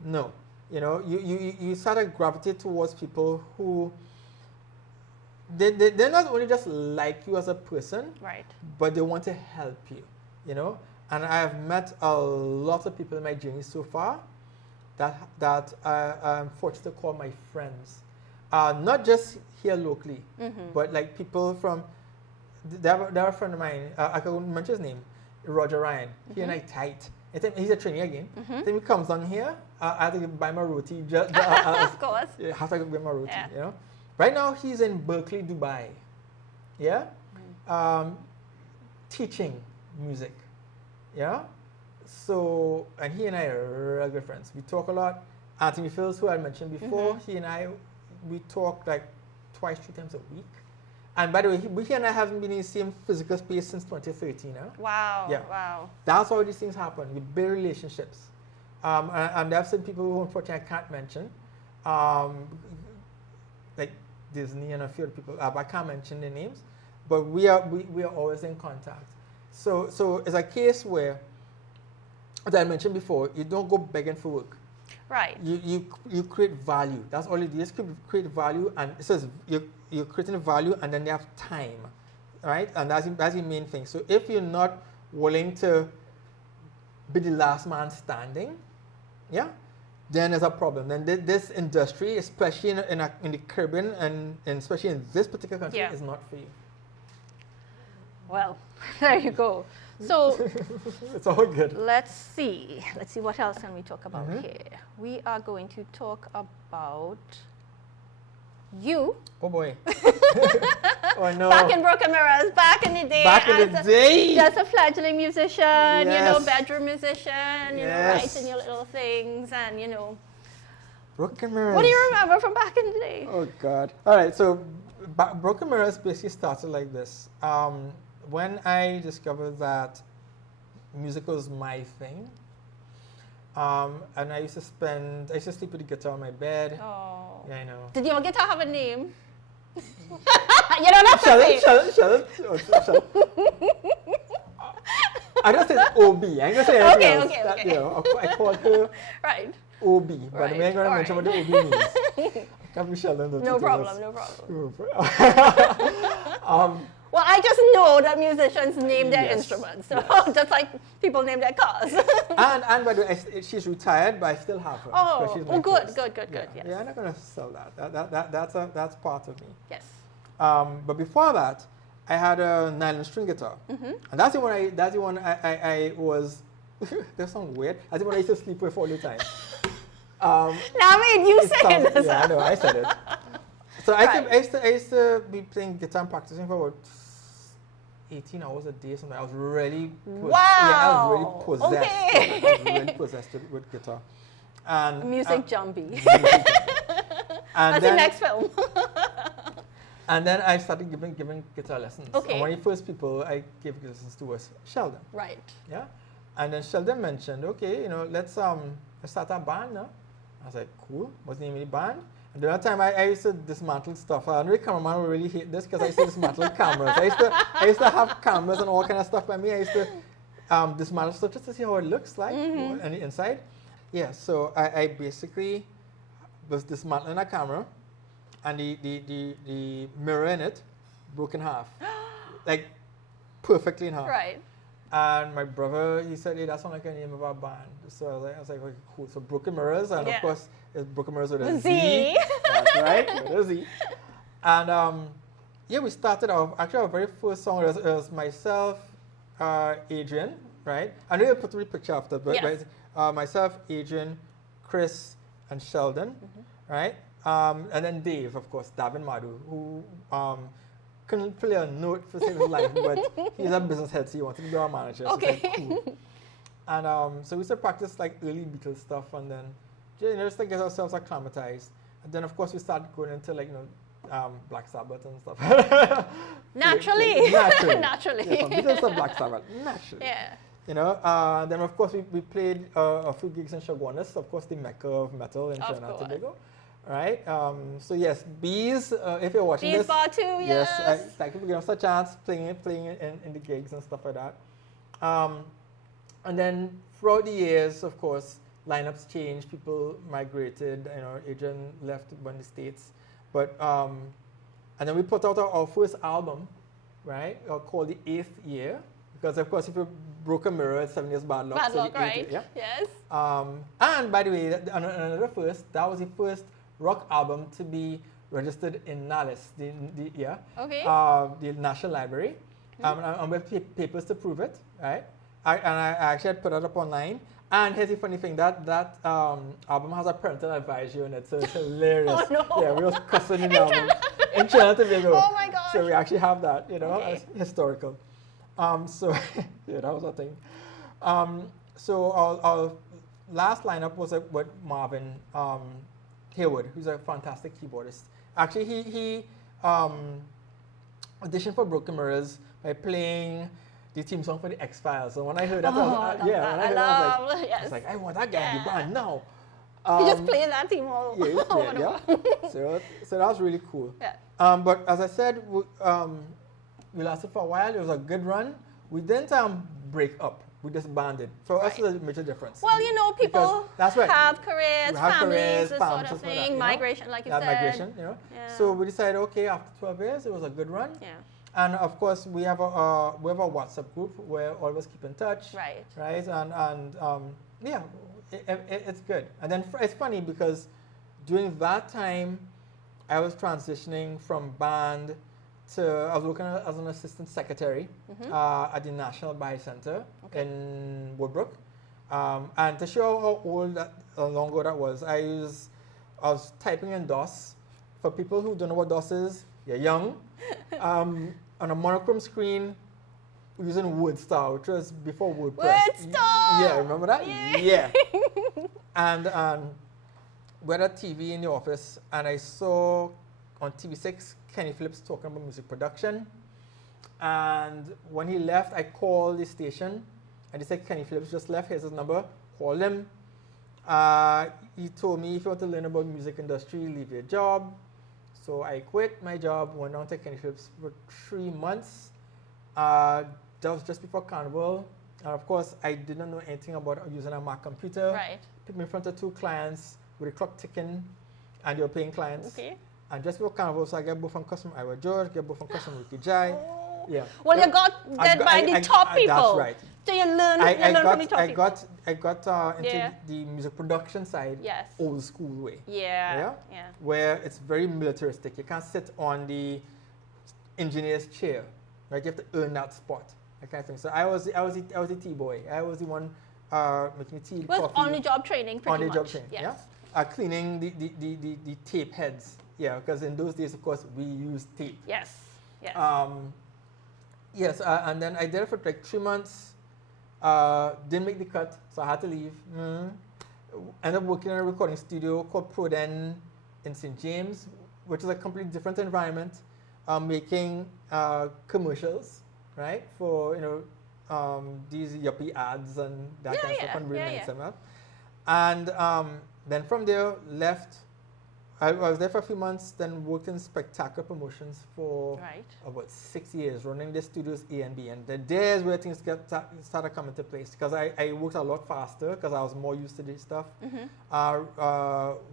no. You know, you start to gravitate towards people who they're not only just like you as a person, right, but they want to help you. You know, and I have met a lot of people in my journey so far that I'm fortunate to call my friends. Not just here locally, but like people from, they're a friend of mine, I can mention his name, Roger Ryan. He and I tight. He's a trainee again. Then he comes down here, I have to buy my roti. Of course. I have to buy my roti, Yeah. you know. Right now he's in Berkeley, Dubai. Yeah? Teaching music. Yeah? So, and he and I are real good friends. We talk a lot. Anthony Phils, who I mentioned before, he and I, we talk like twice, 3 times a week. And by the way, he and I haven't been in the same physical space since 2013. Huh? Wow. Yeah. Wow. That's how these things happen. We build relationships. And there are some people who unfortunately I can't mention. Like Disney and a few other people. I can't mention their names. But we are always in contact. So it's a case where, as I mentioned before, you don't go begging for work. Right. You create value. That's all it is. Create value, and it says you're creating value, and then they have time, right? And that's the main thing. So if you're not willing to be the last man standing, yeah, then there's a problem. Then this industry, especially in the Caribbean and especially in this particular country, is not for you. Well, there you go. So it's all good. Let's see what else can we talk about here. We are going to talk about you. Oh boy. Oh no. Back in Broken Mirroz, back in the day. Back in the day. Just a fledgling musician, Yes. bedroom musician, writing your little things and, Broken Mirroz. What do you remember from back in the day? Oh God. All right, so Broken Mirroz basically started like this. When I discovered that music was my thing, and I used to sleep with the guitar on my bed. Oh. Yeah, I know. Did your guitar have a name? You don't have to say. Shut up. I just said OB. I ain't gonna say anything else. Okay. I called her right. OB, but Right. I ain't gonna mention what the OB means. Can't be Sheldon. No problem. Well, I just know that musicians name their instruments, so just like people name their cars. and by the way, she's retired, but I still have her. Good. Yes. Yeah, I'm not gonna sell that. That's part of me. Yes. But before that, I had a nylon string guitar, and that's the one I was. That sounds weird. That's the one I used to sleep with all the time. Navid, you said this. Yeah, I know. I said it. So I used to be playing guitar and practicing for about 18 hours a day. Something. I was really I was really possessed. Okay. I was really possessed with guitar. And Music Jumpy. And that's the next film. And then I started giving guitar lessons. Okay. And one of the first people I gave lessons to was Sheldon. Right. Yeah. And then Sheldon mentioned, okay, let's start a band now. I was like, cool. What's the name of the band? And the other time I used to dismantle stuff. I know the cameraman would really hate this because I used to dismantle cameras. I used to have cameras and all kind of stuff by me. I used to dismantle stuff just to see how it looks like on the inside. Yeah, so I basically was dismantling a camera and the mirror in it broke in half. Like perfectly in half. Right. And my brother, he said, hey, that sounds like a name of our band. So I was like, okay, cool. So Broken Mirroz, and of course, it's Broken Mirroz with a Z. That's right, with a Z. And we started off, actually our very first song was myself, Adrian, right? I know you'll put the picture after, but myself, Adrian, Chris, and Sheldon, right? And then Dave, of course, Davin Madhu, who couldn't play a note for saving his life, but he's a business head, so he wanted to be our manager. So Okay. it's like, cool. And so we used to practice like early Beatles stuff, and then just to get ourselves acclimatized. And then of course we started going into like Black Sabbath and stuff. Naturally. Naturally. Naturally. Yeah, some Beatles and Black Sabbath. Naturally. Yeah. You know, then of course we played a few gigs in Chaguanas, of course the mecca of metal in Trinidad and Tobago, right? So yes, Bees, if you're watching Bees this, Bar too, yes. thank you for giving us a chance playing in the gigs and stuff like that. And then throughout the years, of course, lineups changed, people migrated, you know, Adrian left, went to the States, but and then we put out our first album, right, called The Eighth Year. Because of course, if you're Broken Mirroz, 7 Years Bad Luck. Bad so Luck, right? Yeah. Yes. And by the way, another first, that was the first rock album to be registered in NALIS, the National Library. And we have papers to prove it, right? I actually had put it up online. And here's the funny thing, that album has a parental advisory on it, so it's hilarious. Oh, no. Yeah, we was cussing in the album in Trinidad and Tobago. Oh my gosh. So we actually have that, you know, Okay. as historical. So yeah, that was a thing. So our last lineup was with Marvin Haywood, who's a fantastic keyboardist. Actually, he auditioned for Broken Mirroz by playing the theme song for the X-Files. So when I heard that, I was like, I want that guy in the band now. You just play that theme all yeah. So that was really cool. Yeah. But as I said, we lasted for a while. It was a good run. We didn't break up. We disbanded. For us, it's a major difference. Well, you know, people that's right. have careers, families, this sort families, of like thing, that, migration, like you said. Migration, you know. Yeah. So we decided, okay, after 12 years, it was a good run. Yeah. And of course, we have a WhatsApp group where all of us keep in touch. Right. Right. And yeah, it's good. And then it's funny because during that time, I was transitioning from band to, I was working as an assistant secretary at the National Buy Center in Woodbrook. And to show how old, long ago that was, I was typing in DOS. For people who don't know what DOS is, you're young. On a monochrome screen using WordStar, which was before WordPress. WordStar! Yeah, remember that? Yeah. And we had a TV in the office, and I saw on TV6 Kenny Phillips talking about music production. And when he left, I called the station, and they said, Kenny Phillips just left, here's his number, call him. He told me, if you want to learn about the music industry, leave your job. So I quit my job, went down to Kenny Phillips for 3 months. That was just before Carnival. And of course, I didn't know anything about using a Mac computer. Right. Put me in front of 2 clients with the clock ticking, and they were paying clients. Okay. And just before Carnival, so I get both from customer Ira George, get both from customer Ricky Jai. Oh. Yeah. Well, you got that by the top people. That's right. So you learn from the top people. I got into the music production side, old school way. Yeah. Where it's very militaristic. You can't sit on the engineer's chair, right? You have to earn that spot, that kind of thing. So I was the tea boy. I was the one making tea, it was coffee. On-the-job training, pretty much. On-the-job training, yeah. Cleaning the tape heads, because in those days, of course, we used tape. Yes. Yes, and then I did it for like 3 months. Didn't make the cut, so I had to leave. Ended up working in a recording studio called Proden in St. James, which is a completely different environment, making commercials, right, for these yuppie ads and that kind of stuff, and remakes them up. And then from there, left. I was there for a few months, then worked in spectacular promotions for about 6 years, running the studios A and B. And there's where things started coming to place, because I worked a lot faster because I was more used to this stuff.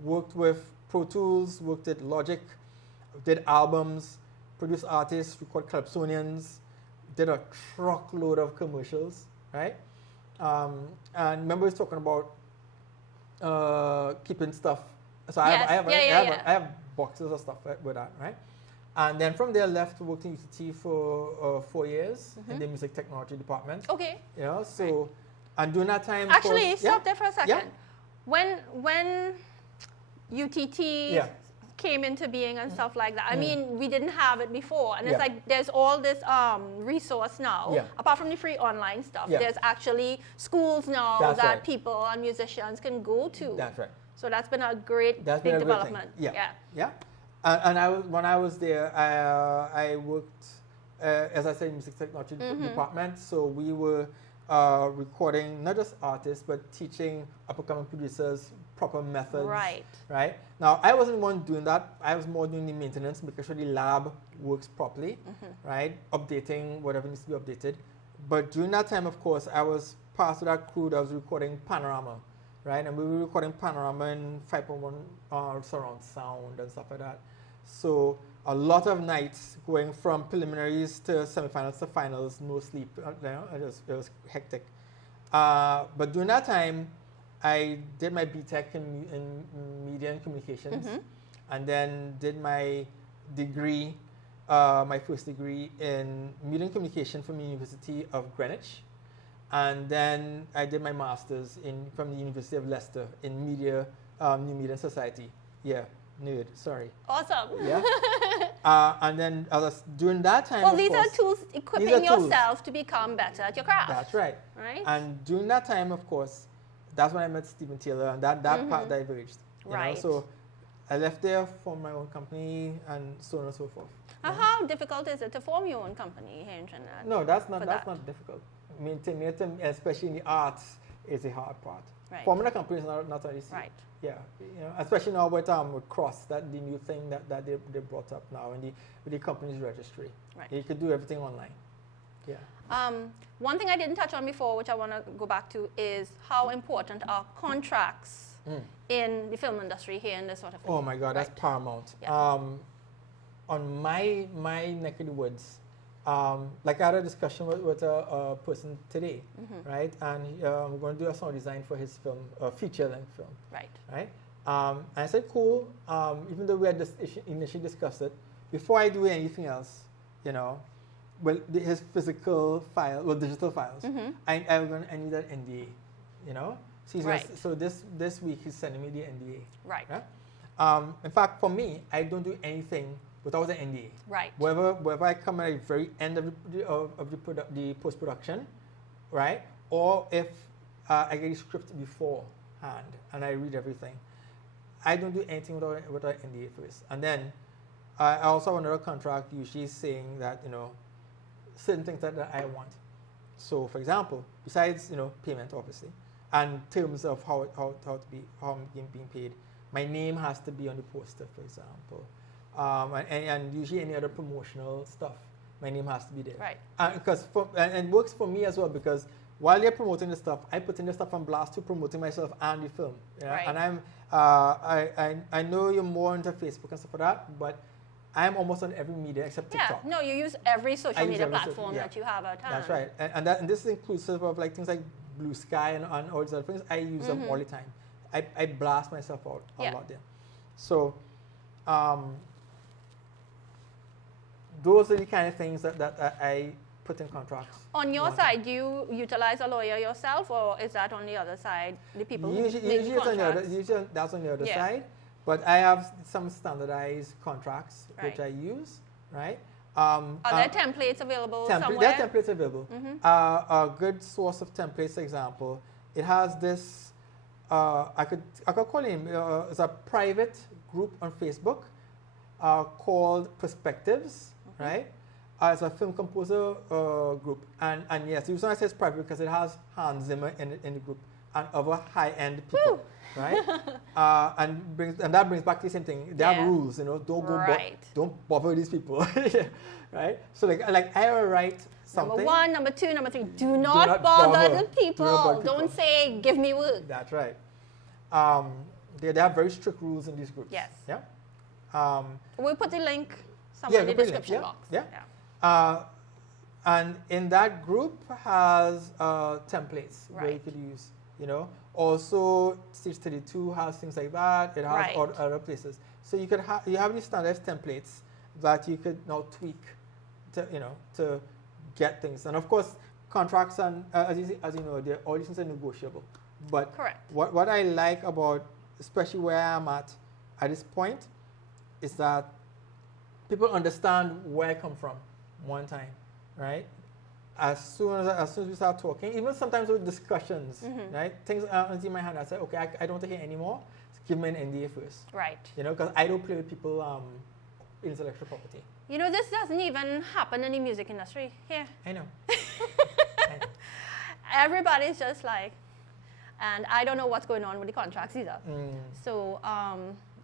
Worked with Pro Tools, worked at Logic, did albums, produced artists, recorded Calypsonians, did a truckload of commercials, right? And remember, I was talking about keeping stuff. So I have boxes of stuff with that, right? And then from there, left to work in UCT for 4 years in the music technology department. Okay. So and during that time, actually, stop there for a second. When UTT came into being and stuff like that, I mean, we didn't have it before, and it's like there's all this resource now. Apart from the free online stuff, there's actually schools now that people and musicians can go to. That's right. So that's been a great big development. And when I was there, I worked, as I said, in music technology department. So we were recording not just artists, but teaching up-and-coming producers proper methods. Right. Right. Now, I wasn't the one doing that. I was more doing the maintenance, making sure the lab works properly, right? Updating whatever needs to be updated. But during that time, of course, I was part of that crew that was recording Panorama, right? And we were recording Panorama in 5.1 surround sound and stuff like that. So a lot of nights going from preliminaries to semifinals to finals, no sleep. It was hectic. But during that time, I did my BTech in media and communications, and then did my degree, my first degree in media and communication from the University of Greenwich. And then I did my master's from the University of Leicester in media, new media and society. Yeah, nerd, sorry. Awesome. Yeah. And then during that time, well, these are tools equipping yourself to become better at your craft. That's right. Right. And during that time, of course, that's when I met Stephen Taylor, and that part diverged. Right. So I left there for my own company and so on and so forth. How difficult is it to form your own company here in Trinidad? No, that's not difficult. Maintaining it, especially in the arts, is a hard part. Right. Forming a company is not easy. Right. Yeah, especially now with Cross, that the new thing that they brought up now, and with the company's registry. Right. You could do everything online. Yeah. One thing I didn't touch on before, which I want to go back to, is how important are contracts in the film industry here in this sort of thing. Oh my God, that's paramount. Yeah. On my neck of the woods, like I had a discussion with a person today, right? And I'm going to do a sound design for his film, feature-length film. Right. Right. And I said, cool. Even though we had initially discussed it, before I do anything else, well, his physical file, well, digital files, I need that NDA, So this week he's sending me the NDA. Right. Yeah? In fact, for me, I don't do anything without an NDA. Right. Whether I come at the very end of the post-production, right, or if I get the script beforehand and I read everything, I don't do anything without NDA first. And then I also have another contract usually saying that, certain things that I want. So, for example, besides, payment, obviously, and terms of how I'm being paid, my name has to be on the poster, for example. And usually any other promotional stuff, my name has to be there. Right. And it works for me as well, because while they're promoting the stuff, I put in the stuff on blast to promoting myself and the film. Right. And I know you're more into Facebook and stuff like that, but I'm almost on every media except TikTok. Yeah, no, you use every social media platform that you have at hand. That's right. And this is inclusive of like things like Blue Sky and all these other things. I use them all the time. I blast myself out a lot there. So those are the kind of things that I put in contracts. On your side, do you utilize a lawyer yourself, or is that on the other side, the people who make the contracts? Usually that's on the other side. But I have some standardized contracts which I use, right? Are there templates available somewhere? There are templates available. A good source of templates, for example, it has this, I could call him, it's a private group on Facebook called Perspectives, right? It's a film composer group. And yes, the reason I say it's private because it has Hans Zimmer in the group and other high-end people. Woo! Right, and that brings back to the same thing. They have rules, don't bother these people, right? So like I will write something. Number one, number two, number three. Do not bother the people. Don't say give me work. That's right. They have very strict rules in these groups. Yes. Yeah. We'll put the link somewhere in the description box. Yeah. And in that group has templates where you could use. Also, Stage 32 has things like that. It has other places. So you have these standardized templates that you could now tweak to get things. And of course, contracts and as you know, all these things are negotiable. But what I like about, especially where I'm at this point, is that people understand where I come from one time, right? As soon as we start talking, even sometimes with discussions, right? Things in my hand, I say, okay, I don't take it anymore. Give me an NDA first. Right. Because I don't play with people intellectual property. You know, this doesn't even happen in the music industry here. I know. Everybody's just like, and I don't know what's going on with the contracts either. So,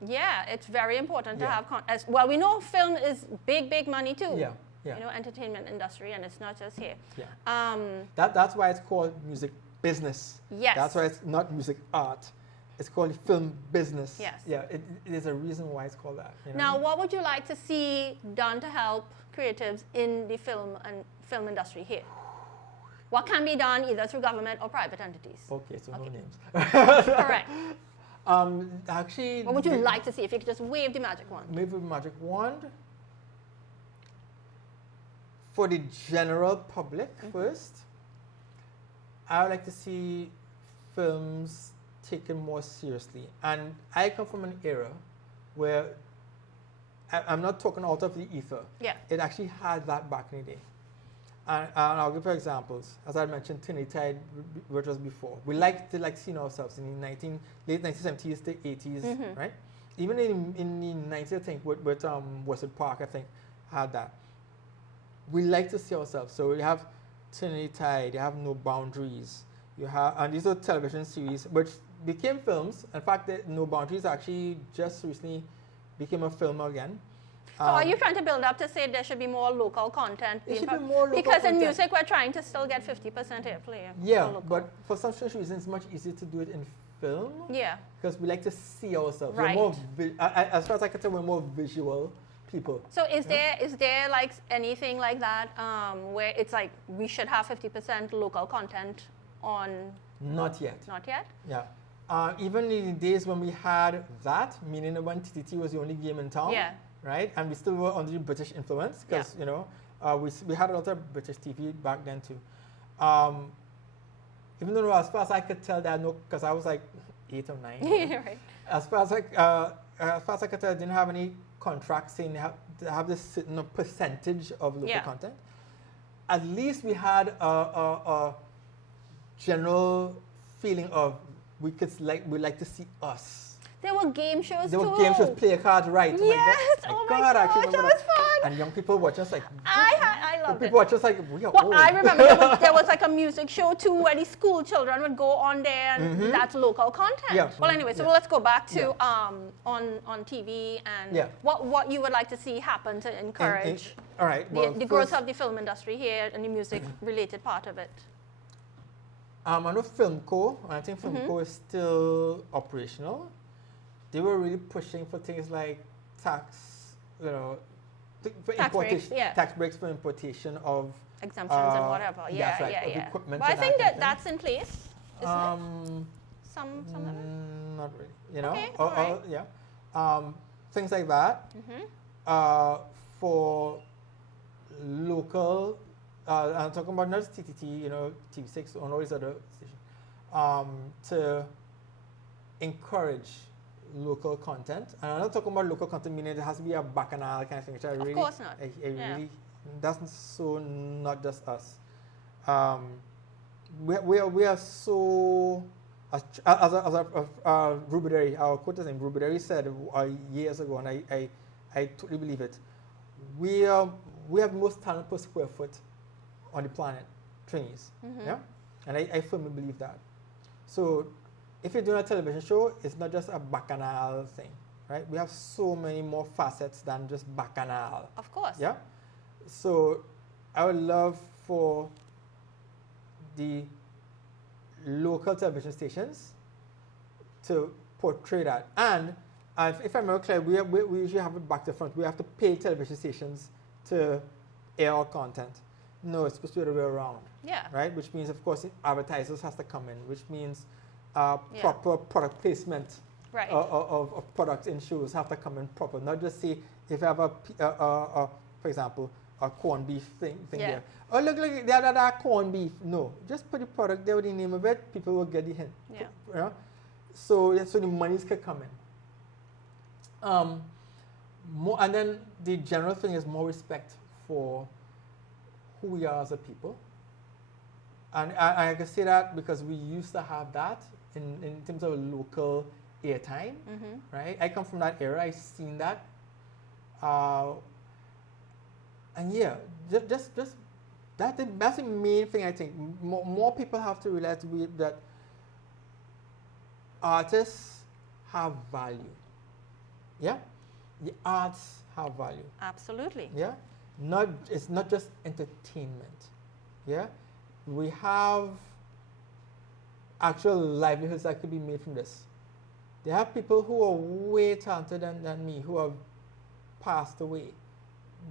yeah, it's very important to have, as well, we know film is big money too. Yeah, yeah. You know, entertainment industry, and it's not just here. Yeah. That's why it's called music business. Yes. That's why it's not music art. It's called film business. Yes. Yeah, it is a reason why it's called that. You know? Now, what would you like to see done to help creatives in the film industry here? What can be done either through government or private entities? Okay, so no names. Correct. Actually, What would you like to see if you could just wave the magic wand? Wave the magic wand. For the general public first, I would like to see films taken more seriously. And I come from an era where I'm not talking out of the ether. Yeah. It actually had that back in the day. And I'll give you examples. As I mentioned, Tide, which was before. We like to see ourselves in the late 1970s to 80s, right? Even in the 90s, I think, with Woodford Park, I think, had that. We like to see ourselves. So you have Tide, you have No Boundaries, you have, and these are television series which became films. In fact, No Boundaries actually just recently became a film again. So are you trying to build up to say there should be more local content? There should be more local because content. in music, we're trying to still get 50% airplay. Yeah, but for some strange reason, it's much easier to do it in film. Yeah. Because we like to see ourselves. Right. We're more as far as I can tell, we're more visual people. So is there like anything like that where it's like we should have 50% local content on? Not yet. Not yet? Yeah. Even in the days when we had that, meaning when TTT was the only game in town. Yeah. Right, and we still were under the British influence because you know we had a lot of British TV back then too. Even though as far as I could tell, that because I was like 8 or 9. Right. As far as I could tell, I didn't have any contracts saying they have this certain percentage of local content. At least we had a general feeling of we like to see us. There were game shows There too. were game shows, play a card, right? Yes, oh my God, actually that was fun. And young people were just like, I loved it. People were just like, we are old. I remember there was like a music show too where the school children would go on there and that's local content. Yeah. Well, anyway, so let's go back to on TV and what you would like to see happen to encourage all right, well, the growth of the film industry here and the music related part of it. I know Filmco, and I think Filmco is still operational. They were really pushing for things like tax, for importation, tax breaks for importation of exemptions and whatever. Yeah, right, yeah, of yeah. equipment. But I think that's in place, isn't it? Some of it. Not really, you know. Okay, all right. Yeah, things like that. For local, I'm talking about not just TTT, TV6 and all these other stations, to encourage local content. And I'm not talking about local content meaning it has to be a bacchanal kind of thing, which I really, of course not. I really, that's so not just us. We are so, as Rubideri, our quote name Rubideri said years ago, and I totally believe it. We have the most talent per square foot on the planet, trainees. Yeah, and I firmly believe that. So if you're doing a television show, it's not just a bacchanal thing, right? We have so many more facets than just bacchanal. Of course. Yeah? So I would love for the local television stations to portray that. And if I'm not clear, we usually have it back to front. We have to pay television stations to air our content. No, it's supposed to be the other way around. Yeah. Right? Which means, of course, advertisers has to come in, which means proper product placement of products in shows have to come in proper. Not just say, if you have for example, a corned beef thing there. Oh, look, that corned beef. No, just put the product there with the name of it, people will get the hint. Yeah. You know? So the monies could come in. And then the general thing is more respect for who we are as a people. And I can say that because we used to have that in terms of local airtime, right? I come from that era. I've seen that. And yeah, just that's the main thing I think. More people have to realize that artists have value. Yeah, the arts have value. Absolutely. Yeah, it's not just entertainment. Yeah, we have actual livelihoods that could be made from this. There have people who are way talented than me who have passed away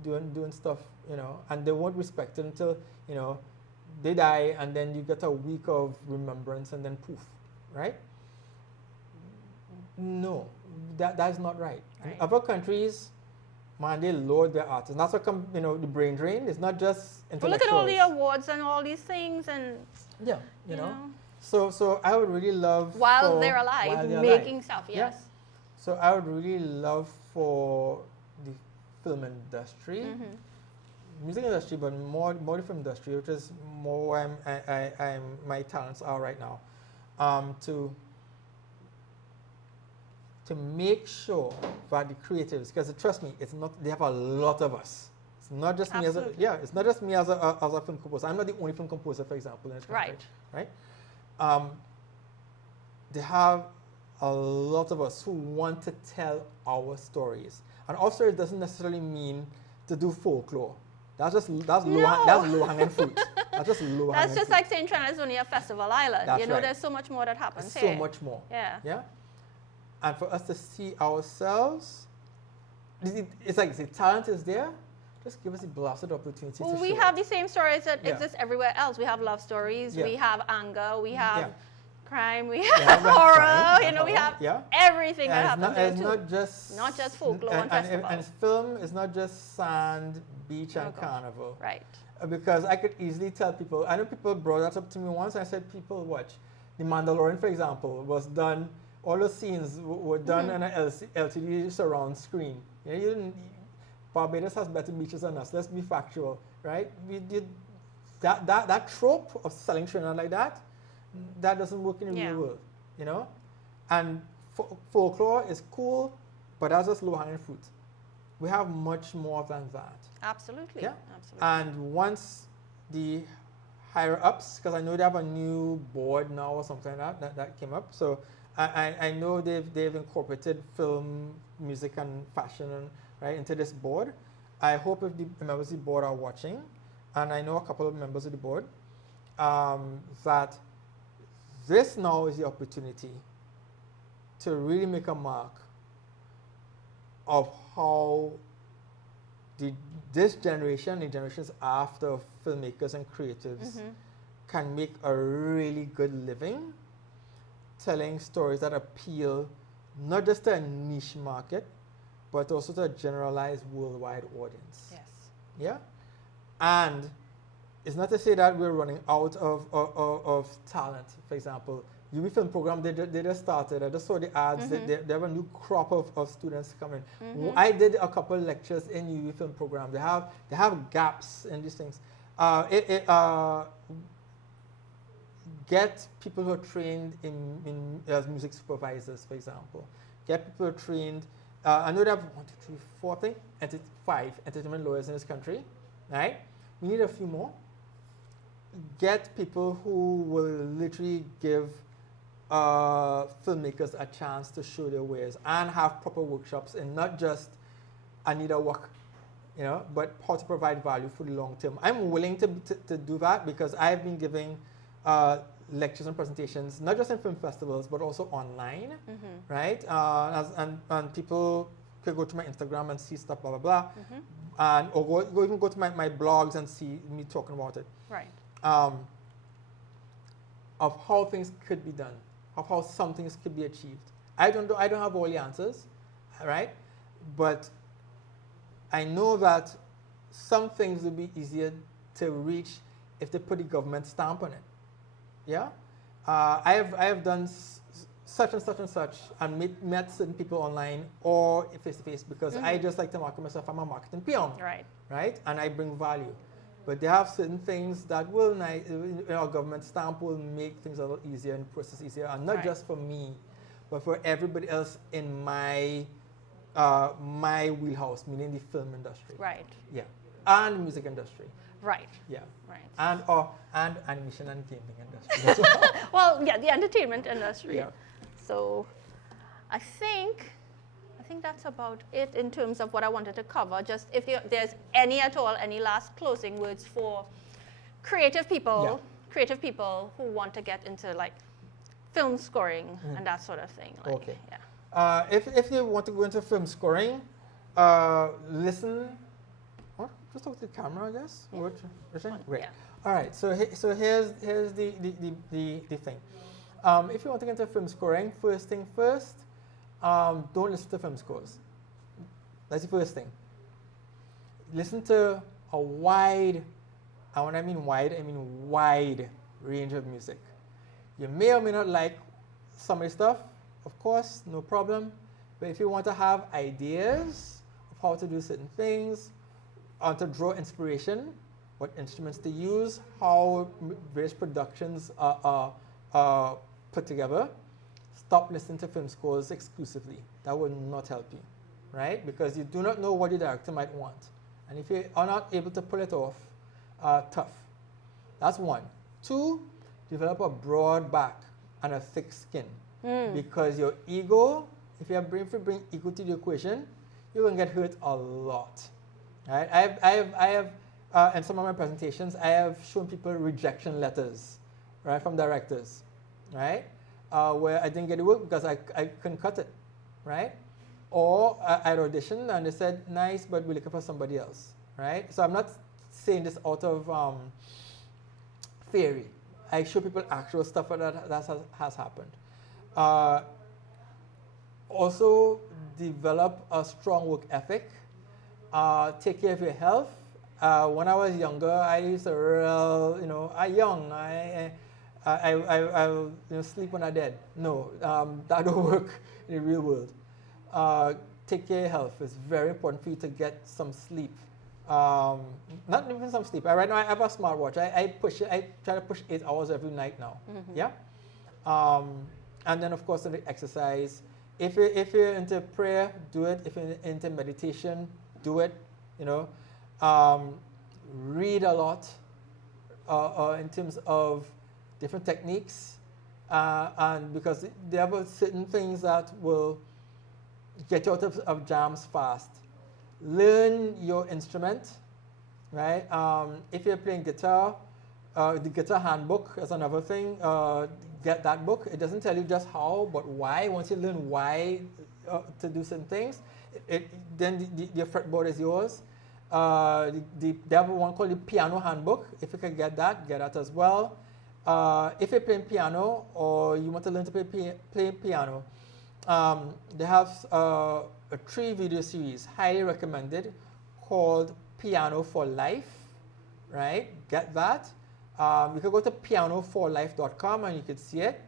doing stuff, you know, and they won't respect it until, you know, they die, and then you get a week of remembrance and then poof, right? No, that's not right. In other countries, man, they load their artists. And that's what you know, the brain drain. It's not just intellectuals. Well, look at all the awards and all these things, and yeah, you know. So I would really love while they're alive, making stuff. Yes. Yeah. So I would really love for the film industry, music industry, but more the film industry, which is more where my talents are right now, to make sure that the creatives, because trust me, it's not. They have a lot of us. It's not just me as a It's not just me as a film composer. I'm not the only film composer, for example, in this country. Right. They have a lot of us who want to tell our stories, and also it doesn't necessarily mean to do folklore. That's low hanging fruit. That's just low hanging fruit. That's just like saying Trinidad is only a festival island. That's you know, right. There's so much more that happens here. So much more. Yeah. Yeah. And for us to see ourselves, it's like the talent is there. Just give us the blasted opportunity to show. We have the same stories that exist everywhere else. We have love stories. We have anger. We have crime. We have horror. Crime, you know, we have everything that happens there too. It's not just folklore and festivals. And film is not just sand, beach, and carnival. Right. Because I could easily tell people. I know people brought that up to me once. I said, people watch. The Mandalorian, for example, was done. All the scenes were done on an LCD surround screen. You know, Barbados has better beaches than us. Let's be factual, right? We did that trope of selling Trinidad like that. That doesn't work in the real world, you know. And folklore is cool, but that's just low-hanging fruit. We have much more than that. Absolutely. Yeah. Absolutely. And once the higher ups, because I know they have a new board now or something like that came up. So I know they've incorporated film, music, and fashion into this board. I hope if the members of the board are watching, and I know a couple of members of the board, that this now is the opportunity to really make a mark of how this generation, the generations after, filmmakers and creatives can make a really good living telling stories that appeal not just to a niche market, but also to a generalized worldwide audience. Yes. Yeah? And it's not to say that we're running out of talent. For example, UB Film Program, they just started. I just saw the ads. They have a new crop of students coming. I did a couple of lectures in UB Film Program. They have gaps in these things. Get people who are trained as music supervisors, for example. Get people who are trained. I know they have 1, 2, 3, 4, I think, 5 entertainment lawyers in this country, right? We need a few more. Get people who will literally give filmmakers a chance to show their wares and have proper workshops, and not just I need a work, you know, but how to provide value for the long term. I'm willing to do that because I've been giving lectures and presentations, not just in film festivals, but also online, right? And people could go to my Instagram and see stuff, blah, blah, blah. And or even go to my blogs and see me talking about it. Right. Of how things could be done, of how some things could be achieved. I don't have all the answers, right? But I know that some things would be easier to reach if they put the government stamp on it. Yeah, I have done such and such and such, and met certain people online or face to face because I just like to market myself. I'm a marketing peon, right? And I bring value. But they have certain things that will, government stamp will make things a little easier and the process easier, and not just for me, but for everybody else in my my wheelhouse, meaning the film industry. Right. Yeah. And music industry. Right. Yeah. Right. And animation and gaming industry as well. Well, yeah, the entertainment industry. Yeah. So I think that's about it in terms of what I wanted to cover. Just if there's any at all, any last closing words for creative people who want to get into like film scoring and that sort of thing. Like, okay. Yeah. If you want to go into film scoring, listen. What? Just talk to the camera, I guess. Yeah. Great. Yeah. All right. So here's the thing. If you want to get into film scoring, first thing first, don't listen to film scores. That's the first thing. Listen to a wide, and when I mean wide range of music. You may or may not like some of the stuff, of course, no problem. But if you want to have ideas of how to do certain things, or to draw inspiration, what instruments to use, how various productions are put together, stop listening to film scores exclusively. That will not help you, right? Because you do not know what your director might want. And if you are not able to pull it off, tough. That's one. Two, develop a broad back and a thick skin. Because your ego, if you bring ego to the equation, you're going to get hurt a lot. Right? I have in some of my presentations, I have shown people rejection letters, right, from directors, right, where I didn't get the work because I couldn't cut it, right? Or I auditioned and they said, nice, but we're looking for somebody else, right? So I'm not saying this out of theory. I show people actual stuff that has happened. Also, develop a strong work ethic. Take care of your health. When I was younger, I used to I sleep when I'm dead. No, that don't work in the real world. Take care of your health. It's very important for you to get some sleep. Not even some sleep. Right now I have a smartwatch. I try to push 8 hours every night now. Yeah. And then of course the exercise. If you're into prayer, do it. If you're into meditation, do it. Read a lot in terms of different techniques, and because there are certain things that will get you out of jams fast. Learn your instrument, right? If you're playing guitar, the guitar handbook is another thing. Get that book. It doesn't tell you just how, but why. Once you learn why to do certain things, then your fretboard is yours. They have one called the piano handbook. If you can get that as well. If you're playing piano or you want to learn to play piano, they have a 3-video series, highly recommended, called Piano for Life, right? Get that. You can go to pianoforlife.com and you can see it.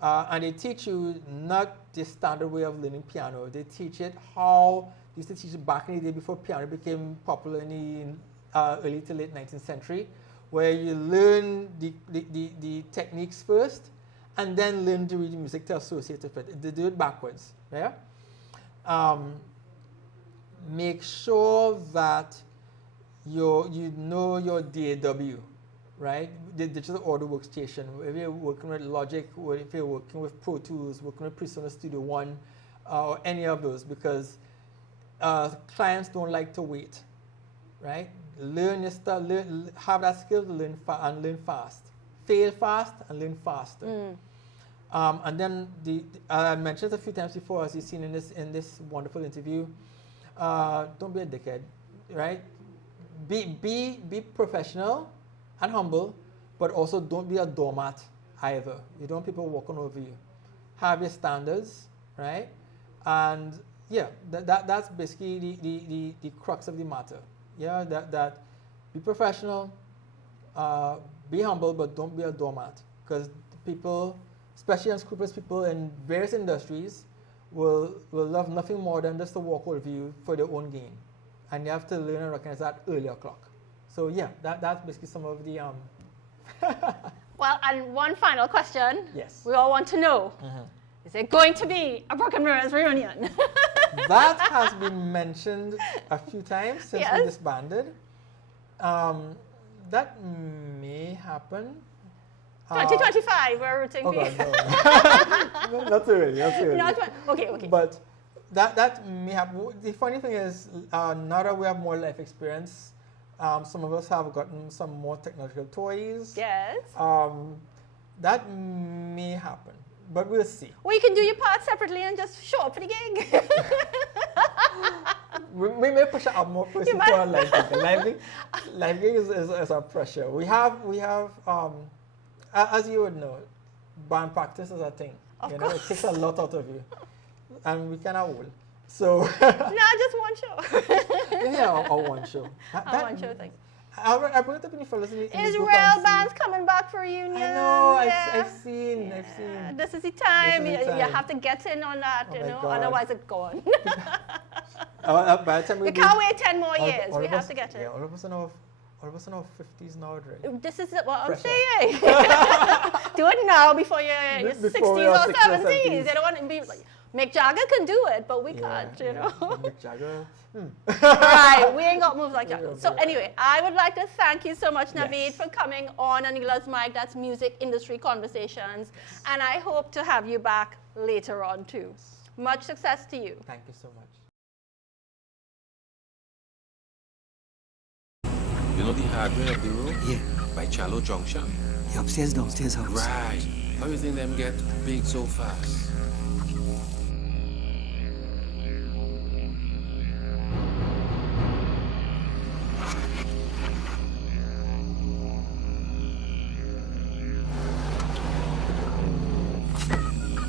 And they teach you not the standard way of learning piano. They teach it how they used to teach it back in the day before piano became popular in the early to late 19th century, where you learn the techniques first and then learn to read music to associate with it. They do it backwards. Yeah? Make sure that you know your DAW, right? The digital audio workstation. If you're working with Logic, or if you're working with Pro Tools, working with Presonus Studio One, or any of those, because clients don't like to wait, right? Learn your stuff, have that skill to learn and learn fast. Fail fast and learn faster. And then I mentioned it a few times before, as you've seen in this wonderful interview. Don't be a dickhead, right? Be professional and humble, but also don't be a doormat either. You don't want people walking over you. Have your standards, right? And yeah, that's basically the crux of the matter. Yeah, that be professional, be humble, but don't be a doormat. Because people, especially unscrupulous people in various industries, will love nothing more than just to walk over you for their own gain. And you have to learn and recognize that early o'clock. So yeah, that's basically some of the Well, and one final question. Yes. We all want to know. Is it going to be a Broken Mirroz reunion? That has been mentioned a few times since we disbanded. That may happen. 2025, we're rooting for you. No, not really. Okay. But that may happen. The funny thing is, now that we have more life experience, some of us have gotten some more technological toys. Yes. That may happen, but we'll see. Or you can do your part separately and just show up for the gig. we may push out more first into our live gig. Live gig is a pressure. We have as you would know, band practice is a thing. Of course. It takes a lot out of you, and we cannot all. So just one show. or one show. One show thing. I brought it up in the fellas. Israel band's coming back for reunion. I know. I've seen. This is the time. You have to get in on that. Otherwise it's gone. By the time we can't wait 10 more years. We have to get in. Yeah, all of us in our 50s now, right? This is what I'm saying. Do it now before you're 60s or 70s. You don't want to be like, Mick Jagger can do it, but we can't, Mick Jagger. Right, we ain't got moves like Jagger. So anyway, I would like to thank you so much, Navid, for coming on Aneela's mic. That's Music Industry Conversations. And I hope to have you back later on too. Much success to you. Thank you so much. You know the hardware of the room? Yeah. By Chalo Junction? The upstairs, downstairs house. Right. How do you think them get big so fast?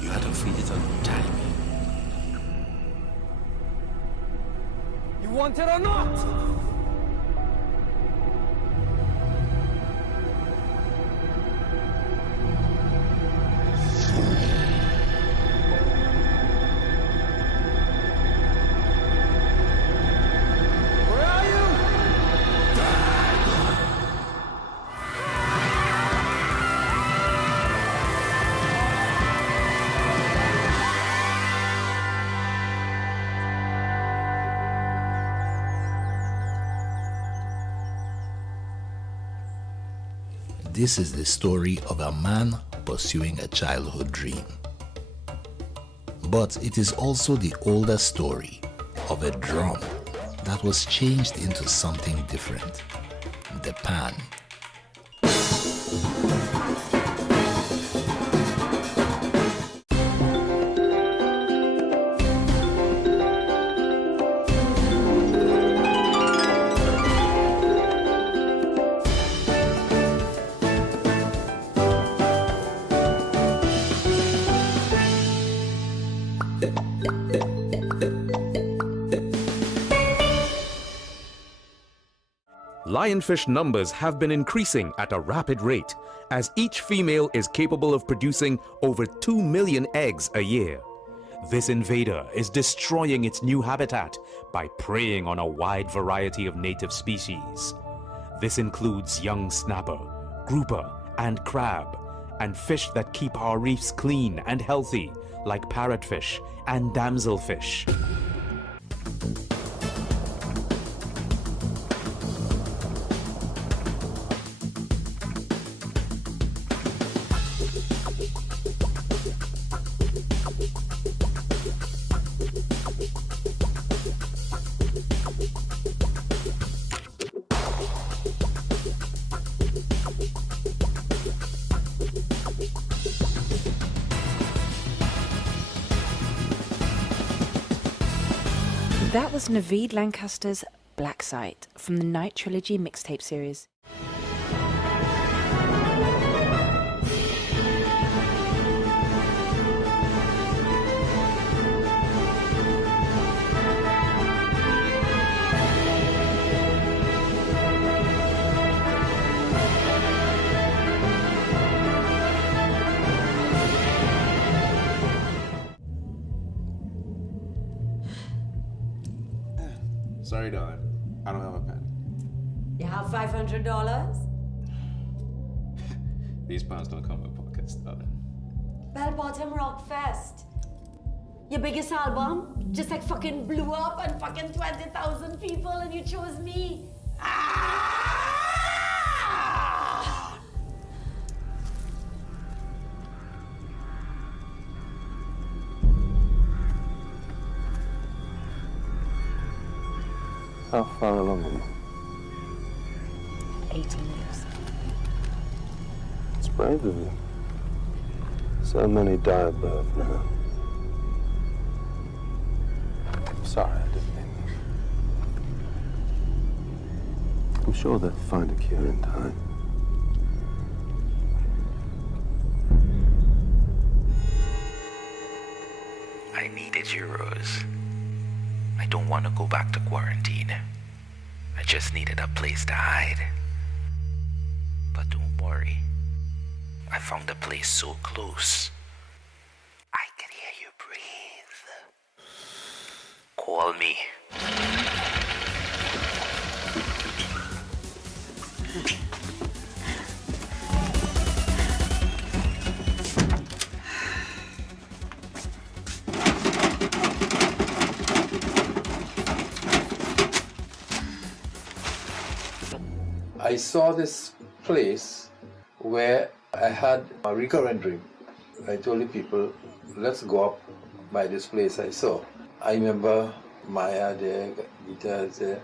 You had to feed it on timing. You want it or not? This is the story of a man pursuing a childhood dream. But it is also the older story of a drum that was changed into something different, the pan. Lionfish numbers have been increasing at a rapid rate, as each female is capable of producing over 2 million eggs a year. This invader is destroying its new habitat by preying on a wide variety of native species. This includes young snapper, grouper, and crab, and fish that keep our reefs clean and healthy, like parrotfish and damselfish. That was Navid Lancaster's Black Site from the Night Trilogy mixtape series. Sorry, darling. I don't have a pen. You have $500? These pounds don't come with pockets, darling. Bell Bottom Rock Fest. Your biggest album just like fucking blew up and fucking 20,000 people and you chose me. Ah! How far along are you? 18 years. It's brave of you. So many die of birth now. Sorry, I didn't mean this. I'm sure they'll find a cure in time. I needed euros. I don't want to go back to quarantine. I just needed a place to hide. But don't worry. I found a place so close. I can hear you breathe. Call me. I saw this place where I had a recurrent dream. I told the people, let's go up by this place I saw. I remember Maya there, guitars there.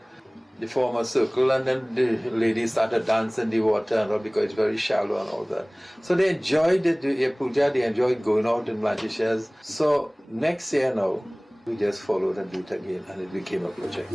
They form a circle and then the ladies started dancing in the water and all because it's very shallow and all that. So they enjoyed it, the puja, they enjoyed going out in Lancashire. So next year now, we just followed and do it again and it became a project.